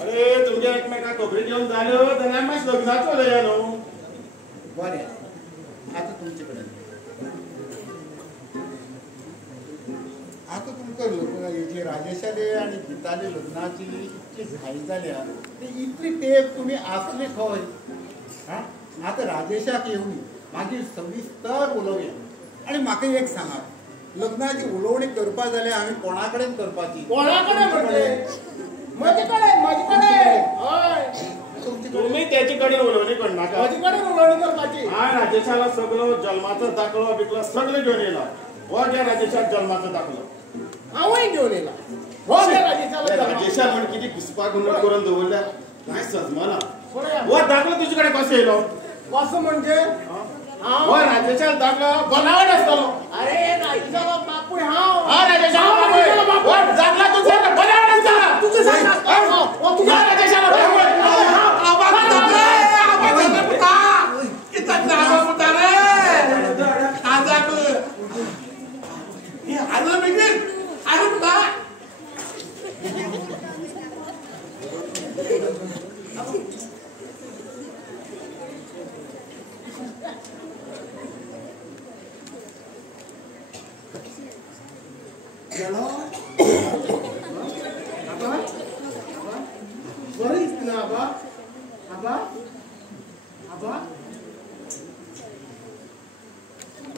अरे तुमच्या एकमेकाक खबरी घेवन जाल्यो जाल्यार मातशें लग्नाचो उलया न्हू. बरें आतां तुमचे कडेन आतां तुमकां हेजे राजेशाले आनी गीताले लग्नाची इतली घाई जाल्या. इतली तेप तुमी आसले खंय. हा आतां राजेशाक येवनी मागीर सविस्तर उलोवया. आनी म्हाका एक सांगात लग्नाची उलोवणी करपा जाल्यार हांवें कोणा कडेन करपाची. कोणा कडेन म्हणजे म्हजे कडेन हय. तुम्ही त्याची कडेन उलोवणी करनाका. म्हजे कडेन उलोवणी करपाची. हांवें राजेशाला सगळो जल्माचो दाखलो बिकलो सगळें घेवन येयला. हो घे राजेशाक जल्माचो दाखलो. हांवूय घेवन येयला. हो घे राजेशाला. राजेशा म्हण कितें घुसपाक म्हणून करून दवरल्या कांय सजमना. हो दाखलो तुजे कडेन कसो येयलो. कसो म्हणजे हो राजेशाक दाखलो बनावट आसतलो. अरे राजेशाला बापूय हांव. हा राजेशाला बापूय. हो दाखला तुजो बनावट आसतलो. तुझे सांग तुझ्या राजेशाला बापूय.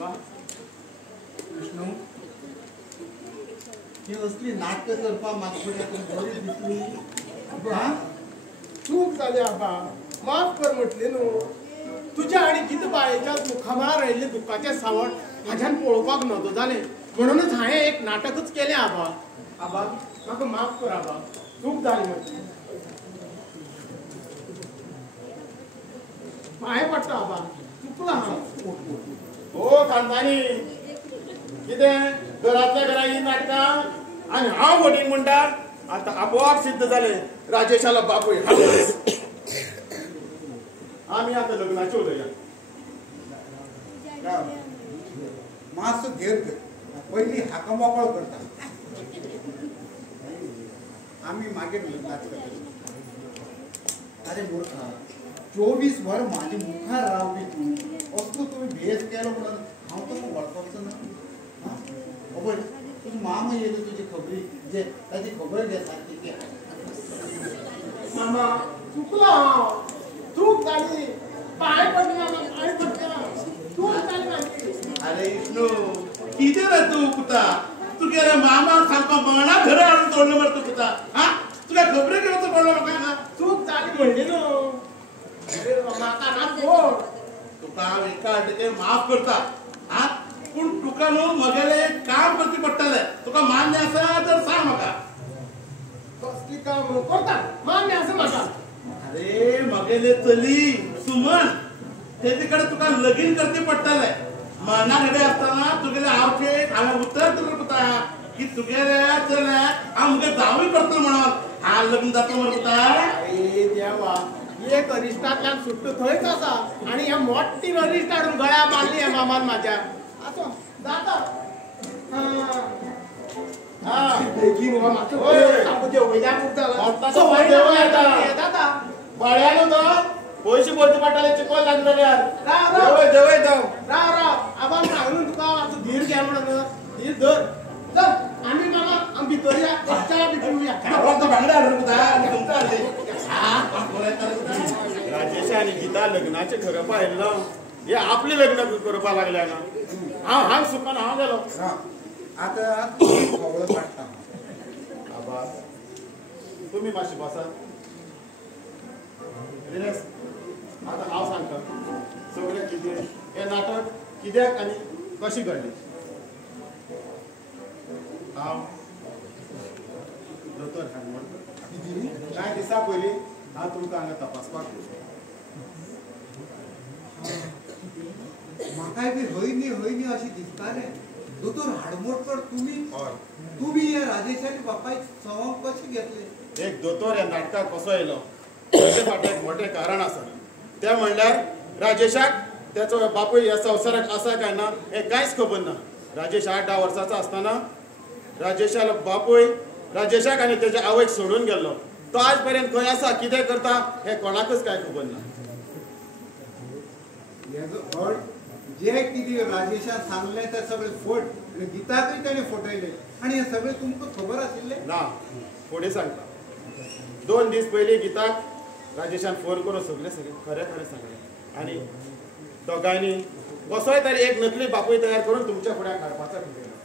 विष्णू ही असली नाटकं करपा म्हाका बरी दिसली. चूक जाली आबा, माफ कर म्हटले न्हू. तुझ्या आणि गीत बाळेच्याच मुखामळार राहिल्ले दुःखाचे सावट हाज्यान पळोवपाक नव्हतं जालें, म्हणूनच हांवें एक नाटकच केलें आबा. आबा म्हाका माफ कर आबा, चूक जाली म्हटली. पांय पडटा आबा, चुकला हांव. हो खानदानी कितें घरातल्या घरा ही नाटकां आनी हांव वडील म्हणटा. आता आपोआप सिद्ध जाले राजेशाला बापूय. आमी आता लग्नाचे उलया. मातसो घेर कर, पयलीं हाका मोकळो करता, आमी मागीर लग्नाचें करता. अरे मूर्खा, 24 वर माझे मुखार रावली तूं, असलो तुवें भेस केलो म्हणून हांव तुका वळखपाचो ना. खबर तुजो मामा येयलो तुजी खबरी जे ताची खबर घे सारकी ती. मामा चुकलो हांव, चूक जाली. पांय पडले मामा, पांय पडले. चूक जाली म्हाजी. अरे विष्णू कितें रे तूं कुता? तुगेल्या मामाक सामको मणा घरा हाडून सोडलो मरे तूं कुता. तुका खबरी घेवचो पडलो म्हाका. चूक जाली म्हणली न्हू. म्हाका ना सोड. तुका हांव एका वाटेचेर माफ करता. पूण तुका न्हू म्हगेलें एक काम करचें पडटलें. तुका मान्य आसा तर सांग म्हाका. कसली काम करता? मान्य आसा म्हाका. अरे म्हगेले चली सुमन तेजे कडेन तुका लगीन करचें पडटलें. मरणा घडे आसतना तुगेले आवटेक हांवें उतर दिलें पुता की तुगेल्या चल्याक हांव मुगे जावूय करतलो म्हणून. हांव लग्न जातलो मरे पुता. ए देवा, एक अरिश्टांतल्यान सुट्ट थंयच आसा आनी ह्या मोठ्ठी अरिश्ट हाडून गळ्या मारली ह्या मामान म्हाज्या. आसो जाता. बेगीन हो मातसो देवयल्यान उरता जाता. बळ्यानो तो पयशे भरचे पडटले चिकोल लागले जाल्यार. राव आबा सांगून तुका मातसो धीर घे म्हणून. धीर धर. चल आमी मामा आमी भितर या, च्या भितर राजेश आणि गीता लग्नाचे खरं पाहिलं हे आपले लग्न करपा लागल्या ना. हांव सुखान हांव गेलो. आता खवळो काडटा. आबा तुम्ही मातशी बसा. रिलॅक्स. आता हांव सांगता सगळें कितें हें नाटक कित्याक आनी कशी घडली. हांव दोतोर हनुमंत कांय दिसा पयलीं हांव तुमकां हांगा तपासपाक म्हाकाय बी हयनी अशी दिसतालें. दोतोर हाडमोडकर तुमी ह्या राजेशाची बापायची संवंग कशी घेतले? एक दोतोर ह्या नाटकाक कसो येयलो ताचे फाटलें एक मोठें कारण आसा. तें म्हणल्यार राजेशाक त्याचो बापूय ह्या संवसाराक आसा काय ना हें कांयच खबर ना. राजेश 8-10 वर्साचो आसतना राजेशालो बापूय राजेशाक आनी तेज्या आवयक सोडून गेल्लो. तो आज पर्यंत खंय आसा कितें करता हें कोणाकच कांय खबर ना. हेजो अर्थ जे कितें राजेशान सांगलें तें सगळें फोट गीताकूय ताणें फटयलें आनी हें सगळें तुमकां खबर आशिल्लें ना. फुडें सांगता. 2 दीस पयलीं गीताक राजेशान फोन करून सगळें खरें सांगलें आनी दोगांयनी कसोय तरी एक नकली बापूय तयार करून तुमच्या फुड्यान हाडपाचो ठरयलो.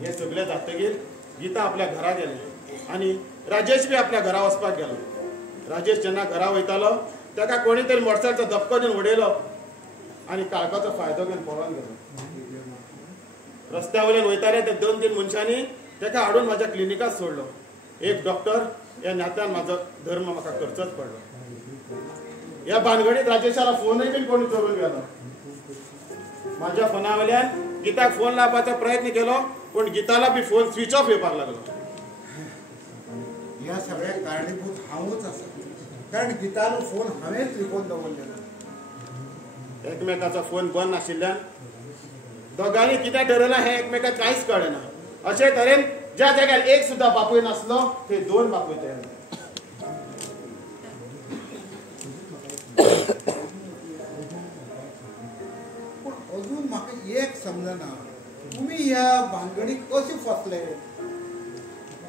हें सगळें जातकीर गीता आपल्या घरा गेली आनी राजेश बी आपल्या घरा वचपाक गेलो. राजेश जेन्ना घरा वयतालो ताका कोणी तरी मोटरसायकलचो धपको दिवन उडयलो आनी काळखाचो फायदो घेवन पळोवन गेलो. रस्त्या वयल्यान वयताले ते 2-3 मनशांनी ताका हाडून म्हाज्या क्लिनिकांत सोडलो. एक डॉक्टर ह्या नात्यान म्हाजो धर्म म्हाका करचोच पडलो. ह्या भानगडीत राजेशाला फोनय बीन कोणी चोरून गेलो. म्हाज्या फोना वयल्यान गीताक फोन लावपाचो प्रयत्न केलो पूण गीताला बी फोन स्विच ऑफ येवपाक लागलो. ह्या सगळ्याक कारणीभूत हांवूच आसा. कारण गीतालो फोन हांवेंच लिपोवन दवरलेलो. एकमेकाचो फोन बंद नाशिल्ल्यान दोगांनी कितें ठरयलां हें एकमेकाक कांयच कळना. अशे तरेन ज्या जाग्यार एक सुद्दां बापूय नासलो थंय 2 बापूय तयार जाले. पूण अजून म्हाका एक समजना तुमी ह्या भानगडीक कशे फसले?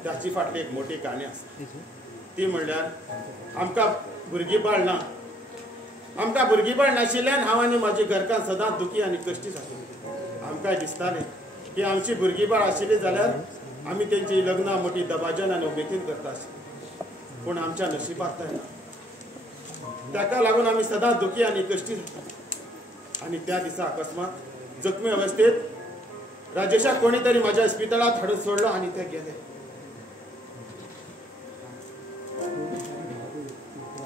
ताची फाटली एक मोठी काणी आसा. ती म्हणल्यार आमकां भुरगींबाळ ना. आमकां भुरगींबाळ नाशिल्ल्यान हांव आनी म्हाजी घरकान्न सदांच दुखी आनी कश्टी जातालीं. आमकां दिसतालें की आमची भुरगींबाळ आशिल्ली जाल्यार आमी तेंची लग्नां मोठी दबाजन आनी उमेदीन करता आशिल्ली, पूण आमच्या नशिबाक तें ना. ताका लागून आमी सदांच दुखी आनी कश्टी जाता. आनी त्या दिसा अकस्मात जखमी अवस्थेत राजेशाक कोणी तरी म्हाज्या इस्पितळांत हाडून सोडलो आनी ते गेले.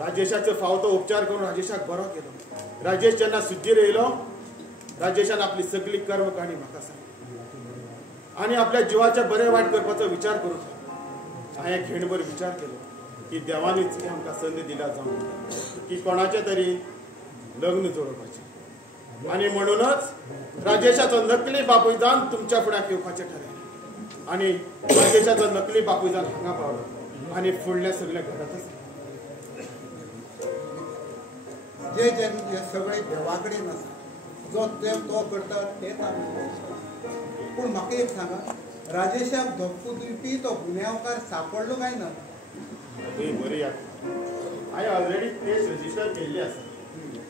राजेशाचो फावतो उपचार करून राजेशाक बरो केलो. राजेश जेन्ना सुद्दीर येयलो, राजेशान आपली सगळी कर्म काणी म्हाका सांगली आनी आपल्या जिवाचे बरे वायट करपाचो विचार करून हांवें घेणभर विचार केलो की देवानीच आमकां संद दिला जावन की कोणाचे तरी लग्न जोडपाचें. आनी म्हणूनच राजेशाचो नकली बापूय जावन तुमच्या फुड्याक येवपाचें ठरयलें. आनी राजेशाचो नकली बापूय जावन हांगा पावलो आनी फुडले सगळे घरांतच. जे जे सगळे देवा कडेन आसा, जो तो करता तेच आमी. पूण म्हाका एक सांगा, राजेशाक धक्को दिवपी तो गुन्यांवकार सापडलो काय ना? बरी हांवें ऑलरेडी केस रजिस्टर केल्ली आसा.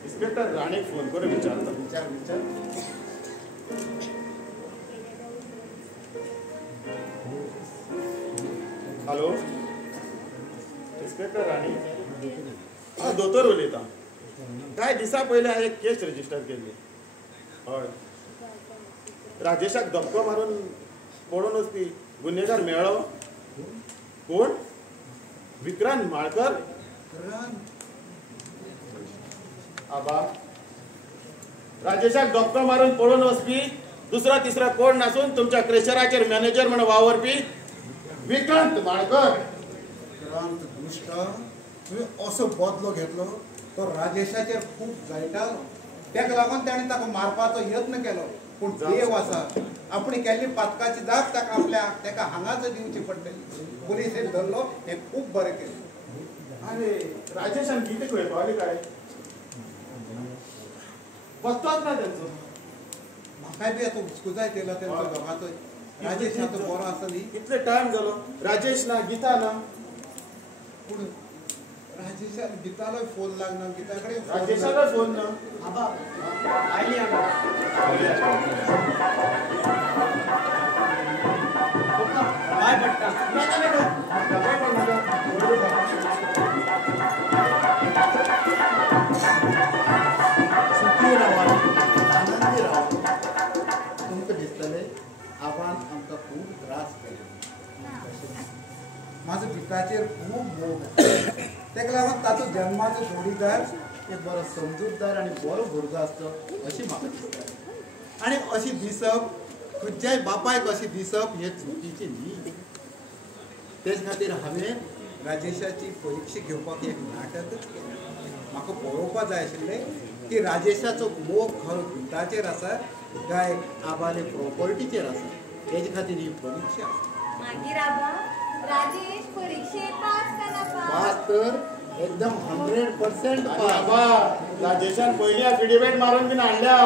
इन्स्पेक्टर राणेक फोन करून विचारता. विचार हॅलो, इन्स्पेक्टर राणे. हांव दोतोर उलयतां. कांय दिसा पयलीं हांवें एक केस रजिस्टर केल्ली. हय, राजेशाक धक्को मारून पडून वचपी गुन्हेगार मेळ्ळो. कोण? विक्रांत माळकर. आबा, राजेशाक धक्को मारून पडून वचपी दुसरा तिसरा कोण नासून तुमच्या क्रेशराचेर मॅनेजर म्हणून वावरपी विक्रांत माळकर. विक्रांत दुश्ट, तुवें असो बदलो घेतलो. तो राजेशाचेर खूब जायटालो, तेका लागून ताणें ताका मारपाचो यत्न केलो. पूण देव आसा, आपणी केल्ली पातकाची जाप ताका हांगाच दिवची पडटली. पुलिसेन धरलो, हें खूब बरें केलें. अरे, राजेशान कितें खंय पावली काय? पत्तोच ना तेंचो. म्हाकाय बी आतां हुस्को जाय तेला तेंचो दोगांचो. राजेश आतां बरो आसा न्ही? कितले टायम जालो, राजेश ना, गीता ना. पूण राजेशान गीतालोय फोन लागना. गीता कडेन राजेशालो फोन ना. आबा आयली आबा. बाय पडटा. नाका नाका, डबा पण नाका. सुखी रावा, आनंदी रावा. तुमकां दिसतलें आबान आमकां खूब त्रास केले. म्हाजो गिताचेर खूब मोग. तेका लागून ताचो जन्माचो जोडीदार एक बरो समजूतदार आनी बरो भुरगो आसचो अशी म्हाका दिसता. आनी अशी दिसप, खंयच्याय बापायक अशी दिसप हें चुकीचें न्ही. तेच खातीर हांवें राजेशाची परीक्षा घेवपाक एक नाटकच केलें. म्हाका पळोवपाक जाय आशिल्लें की राजेशाचो मोग खरो गिताचेर आसा काय आबाले प्रॉपर्टीचेर आसा. तेजे खातीर ही परीक्षा. मागीर आबा, राजेश परीक्षेक पास का नापास? पास तर एकदम 100% पास. आबा, राजेशान पयली एफिडेविट मारून बीन हाडल्या.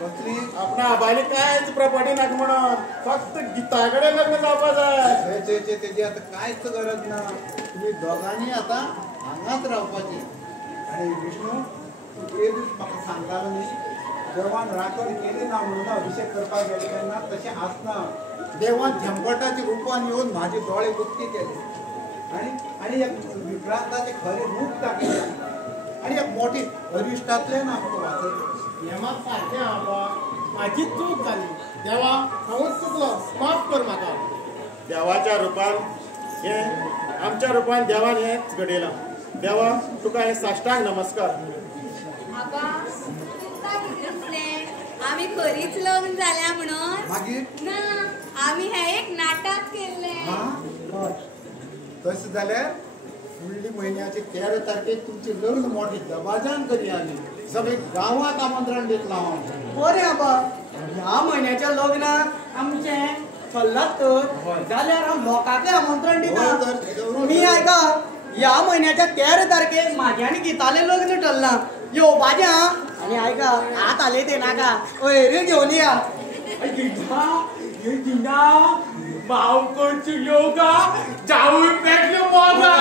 कसली? आपणा आबाली कांयच प्रॉपर्टी नाका म्हणून, फक्त गीता कडेन लग्न जावपा जाय. तेजी आतां कांयच गरज ना. तुमी दोगांनी आतां हांगाच रावपाचें. आनी विष्णू, तूं एक दीस म्हाका सांगतालो न्ही, देवान राखण केली ना म्हणून अभिषेक करपाक गेले तेन्ना तशें आसना. देवान झंपटाच्या रूपान येवन म्हाजे दोळे बुक्ती केले आनी एक विक्रांताचें खरें रूप दाखयलें आनी एक मोठी अरिश्टांतल्यान आमकां वाचयलें. हें मात सारकें आबा, म्हाजी चूक जाली. देवा, हांवूच चुकलो, माफ कर म्हाका. देवाच्या रूपान हें आमच्या रूपान देवान हेंच घडयलां. देवा, तुका हे साश्टांग नमस्कार. आबा, तुमकां कितें दिसलें? आमी खरीच लग्न जाल्या म्हणून? मागीर ना, आमी हें एक नाटक केल्लें. तशें जाल्यार फुडल्या म्हयन्याचे 13 तारखेक तुमचें लग्न मोठी दबाजान करी आमी. सगळे गांवांत आमंत्रण दितलो हांव. बरें आबा, ह्या म्हयन्याच्या लग्नाक आमचें चल्लात तर जाल्यार हांव लोकांकय आमंत्रण दिता. तुमी आयका, ह्या म्हयन्याच्या 13 तारखेक म्हाजें आनी गीतालें लग्न ठरलां. येवपाचें आं. आनी आयका, आत आले ते नाका, अयऱ्यो घेवन या. गीता, भाव करची योगा जाऊन पेटल्यो मोगा.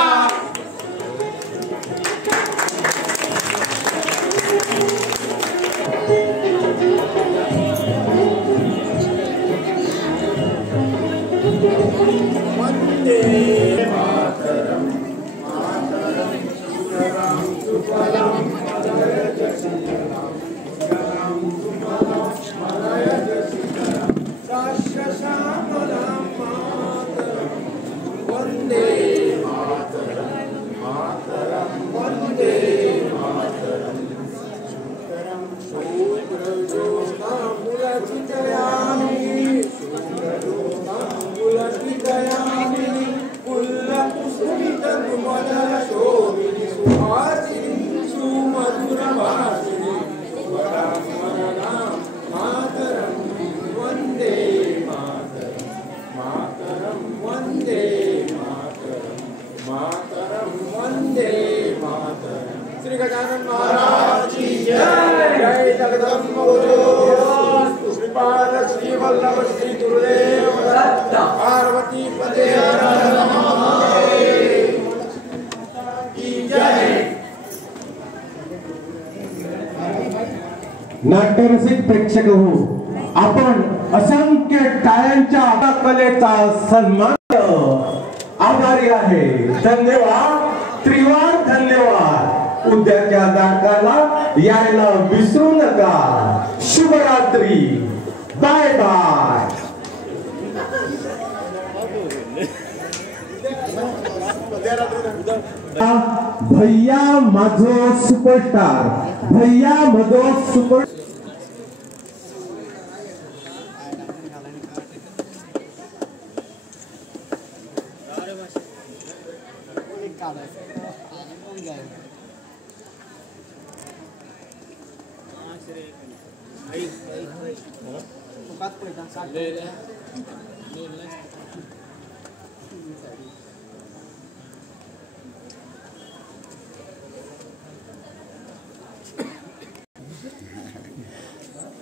वंदे मातरम मातरम सुतराम सुफलाम मलयज शीतलाम सुतराम सुफलाम मलयज शीतलाम शाश्वत श्यामलाम मातरम वंदे मातरम मातरम वंदे मातरम सुतराम शुभ्रजोत्स्नाम्बुलचितयामिनी शुभ्रजोत्स्नाम्बुलचितयामिनी पुल्लकुसुमितकुमलशोभिनी सुहासिनी सुमधुरभाषिणी स्वरास्मरणां मातरं वन्दे मातरं मातरं वन्दे मातरं मातरं वन्दे मातरं। श्री गजानन महाराज की जय। जय जगदम्बोजो श्रीपाद श्री वल्लभ श्री गुरुदेव दत्त पार्वती पदे हर हर महादेव की जय। नाट्यरसिक प्रेक्षक हो, आपण असंख्य टाळ्यांच्या कलेचा सन्मान आभारी आहे. धन्यवाद, त्रिवार धन्यवाद. उद्याच्या नाटकाला यायला विसरू नका. शुभरात्री. Bye bye. भैया माझो सुपरस्टार, भैया माझो सुपर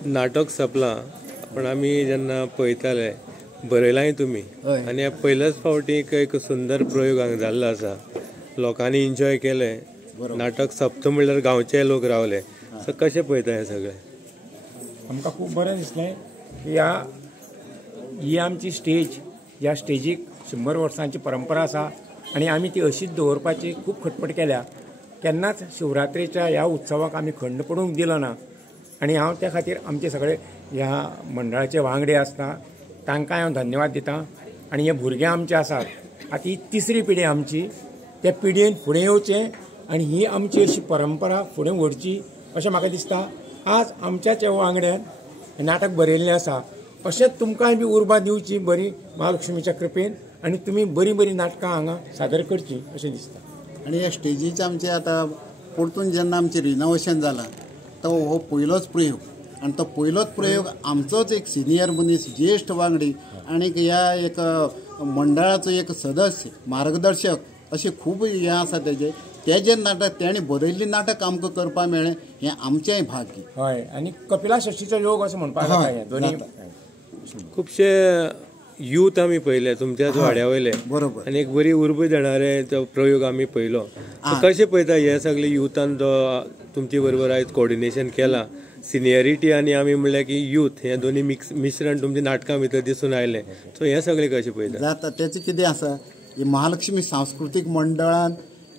नाटक सोंपलां, पण आमी जेन्ना पळयताले बरयलांय तुमी आनी ह्या पयल्याच फावटीक एक सुंदर प्रयोग हांगा जाल्लो आसा. लोकांनी एन्जॉय केले. नाटक सोंपता म्हणल्यार गांवचे लोक रावले. सो कशें पळयता हें सगळें? आमकां खूब बरें दिसलें की ही आमची स्टेज, ह्या स्टेजीक 100 वर्सांची परंपरा आसा आनी आमी ती अशीच दवरपाची खूब खटपट केल्या. केन्नाच शिवरात्रेच्या ह्या उत्सवाक आमी खंड पडूंक दिलो ना आनी हांव त्या खातीर आमचे सगळे ह्या मंडळाचे वांगडी आसता तांकांय हांव धन्यवाद दितां. आनी हे भुरगे आमचे आसात, आतां ही तिसरी पिढी आमची, त्या पिढयेन फुडें येवचें आनी ही आमची अशी परंपरा फुडें व्हरची अशें म्हाका दिसता. आज आमच्याच वांगड्यान नाटक बरयल्लें आसा, अशेंच तुमकांय बी उर्बा दिवची बरी महालक्ष्मीच्या कृपेन आनी तुमी बरी बरी नाटकां हांगा सादर करची अशें दिसता. आनी ह्या स्टेजीचें आमचें आतां परतून जेन्ना आमचें रिनोवेशन जालां तो हो पयलोच प्रयोग आनी तो पयलोच प्रयोग आमचोच एक सिनियर मनीस ज्येश्ठ वांगडी आनीक ह्या एक मंडळाचो एक सदस्य मार्गदर्शक अशें खूब हें आसा तेजें नाटक तेणें बरयल्लें नाटक आमकां करपाक मेळ्ळें हें आमचेंय भाग्य. हय, आनी कपिला शशीचो योग असं म्हणपाक जाता. दोनी खुबशे यूथ आमी पळयले तुमच्याच वाड्या वयले बरोबर आनी एक बरी उर्बा देणारे तो प्रयोग आमी पळयलो. कशें पळयता हे सगळे युथान जो तुमचे बरोबर आयज कोऑर्डिनेशन केलां, सिनियरिटी आनी आमी म्हणलें की यूथ हे दोनी मिश्रण तुमच्या नाटकां भितर दिसून आयलें. सो हे सगळें कशें पळयता? जाता तेचें कितें आसा, ही महालक्ष्मी सांस्कृतीक मंडळान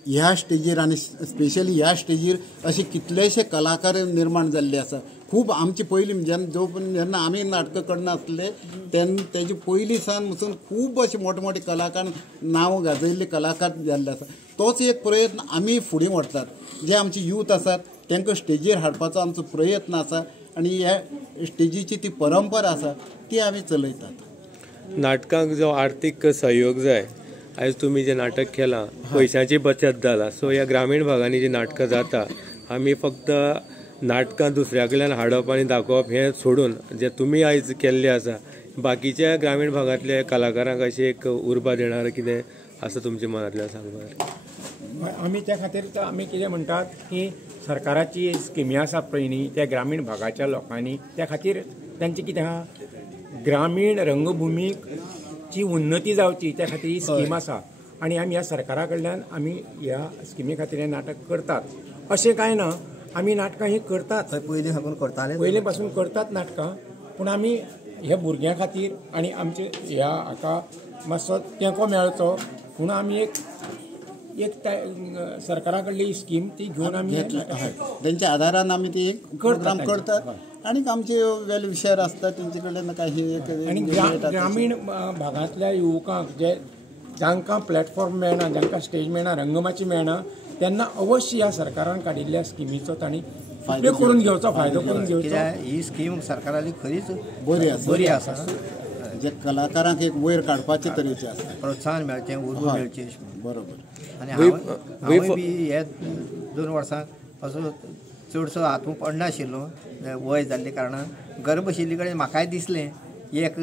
ह्या स्टेजीर आनी स्पेशली ह्या स्टेजीर अशे कितलेशे कलाकार निर्माण जाल्ले आसा. खूब आमची पयलीं जेन्ना आमी नाटकां करनासले तेन्ना तेजे पयलीं सावन वचून खूब अशे मोठे मोठे कलाकार नांव गाजयल्ले कलाकार जाल्ले आसा. तोच एक प्रयत्न आमी फुडें व्हरतात. जे आमचे यूथ आसात तांकां स्टेजीर हाडपाचो आमचो प्रयत्न आसा आनी ह्या स्टेजीची ती परंपरा आसा ती आमी चलयतात. नाटकांक जो आर्थीक सहयोग जाय, आयज तुमी जें नाटक केलां पयशांची बचत जाला. सो ह्या ग्रामीण भागांनी जी नाटकां जाता आमी फक्त नाटकां दुसऱ्या कडल्यान हाडप आनी दाखोवप हें सोडून जे तुमी आयज केल्ले आसा बाकीच्या ग्रामीण भागांतल्या कलाकारांक अशी एक उर्बा देणार कितें आसा तुमच्या मनांतल्यान सांगपाक? आमी त्या खातीर आमी कितें म्हणटात की सरकाराची स्किमी आसा पळय न्ही त्या ग्रामीण भागाच्या लोकांनी त्या खातीर तांचें कितें आहा, ग्रामीण रंगभुमीक ची उन्नती जावची त्या खातीर ही स्कीम आसा आनी आमी ह्या सरकारा कडल्यान आमी ह्या स्किमी खातीर हें नाटक करतात. अशें कांय ना, आमी नाटकां ही करतात, पयलीं साकून करताले, पयलीं पासून करतात नाटकां. पूण आमी ह्या भुरग्यां खातीर आनी आमचे ह्या हाका मातसो तेंको मेळचो म्हणून आमी एक सरकारा कडली स्कीम ती घेवन आमी त्यांच्या आधारान आमी ती एक प्रोग्राम करतात आणि आमचे वेलविशर असतात तेंचे कडल्यान काही आणि ग्रामीण भागांतल्या युवकांक जे जांकां प्लॅटफॉर्म मेळना, जांकां स्टेज मेळना, रंगमाची मेळना, त्यांना अवश्य ह्या सरकारान काडिल्ल्या स्किमीचो तांणी फायदो करून घेवचो, फायदो करून घेवचो. ही स्कीम सरकाराली खरीच बरी आसा. जे कलाकारांक एक वयर काडपाचे तरेचे आसा, प्रोत्साहन मेळचें, उर्बा मेळची. बरोबर. आनी हांव बी हे 2 वर्सां असो चडसो हातूंत पडनाशिल्लो वय जाल्ले कारणान घर बशिल्ले कडेन म्हाकाय दिसलें एक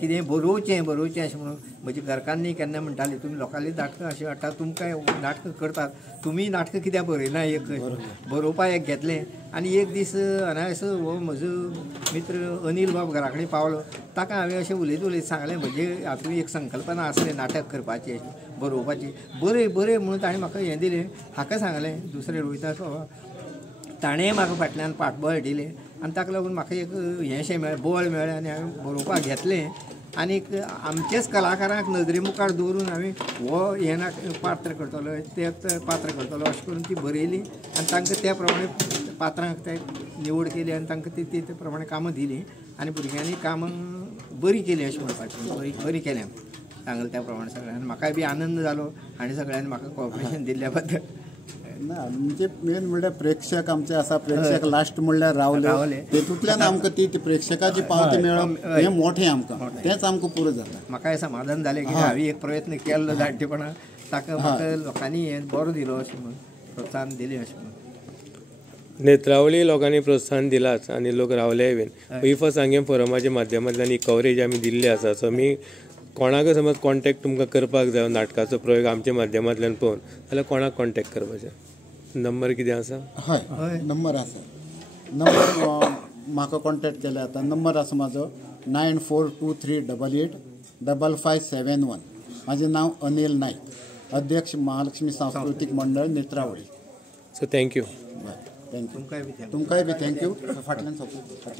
कितें बरोवचें अशें म्हणून म्हज्या घरकान्नी केन्ना म्हणटाली तुमी लोकांली नाटकां अशीं हाडटा, तुमकां नाटकां करतात, तुमी नाटकां कित्याक बरयना. एक बरोवपा एक घेतलें आनी एक दीस अनायस हो म्हजो मित्र अनिल बाब घरा कडेन पावलो. ताका हांवें अशें उलयत सांगलें म्हजे हातूंत एक संकल्पना आसली नाटक करपाची, बरोवपाची. बरें म्हणून ताणें म्हाका हें दिलें. हाका सांगलें दुसरें रोहिदास बाबा, ताणें म्हाका फाटल्यान पाठबळ दिलें आनी ताका लागून म्हाका एक हेंशें मेळ्ळें, बळ मेळ्ळें आनी हांवें बरोवपाक घेतलें. आनीक आमचेच कलाकारांक नदरे मुखार दवरून हांवें हो हें पात्र करतलो, तें पात्र करतलो अशें करून ती बरयली आनी तांकां त्या प्रमाणे पात्रांक ते निवड केली आनी तांकां ती ते प्रमाणे कामां दिलीं आनी भुरग्यांनी कामां बरीं केलीं अशें म्हणपाचें. बरीं केल्या सांगलें त्या प्रमाणे सगळ्यांनी. म्हाकाय बी आनंद जालो आनी सगळ्यांनी म्हाका कॉपरेशन दिल्ल्या बद्दल. ना म्हणजे मेन म्हणल्यार प्रेक्षक आमचे आसा, प्रेक्षक लास्ट म्हणल्यार रावले, तेतूंतल्यान आमकां ती प्रेक्षकाची पावती मेळप हें मोठें आमकां, तेंच आमकां पुरो जाता. म्हाकाय समाधान जालें की हांवें एक प्रयत्न केल्लो जाणटेपणा, ताका म्हाका लोकांनी हें बरो दिलो अशें म्हणून प्रोत्साहन दिलें अशें म्हणून. नेत्रावळी लोकांनी प्रोत्साहन दिलाच आणि लोक रावलेय बीन. इफ सांगें फोरमाच्या माध्यमांतल्यान ही कवरेज आमी दिल्ली आसा. सो आमी कोणाक समज कॉन्टॅक्ट तुमकां करपाक जाय नाटकाचो प्रयोग आमच्या माध्यमांतल्यान पळोवन जाल्यार कोणाक कॉन्टॅक्ट करपाचें? नंबर कितें आसा? हय नंबर आसा. नंबर म्हाका कॉन्टॅक्ट केले जाता. नंबर आसा म्हाजो 9423885571. म्हाजें नांव अनिल नायक, अध्यक्ष महालक्ष्मी सांस्कृतीक मंडळ नेत्रावळी. So thank you. थँक्यू. तुमकांय बी थँक्यू. फाटल्यान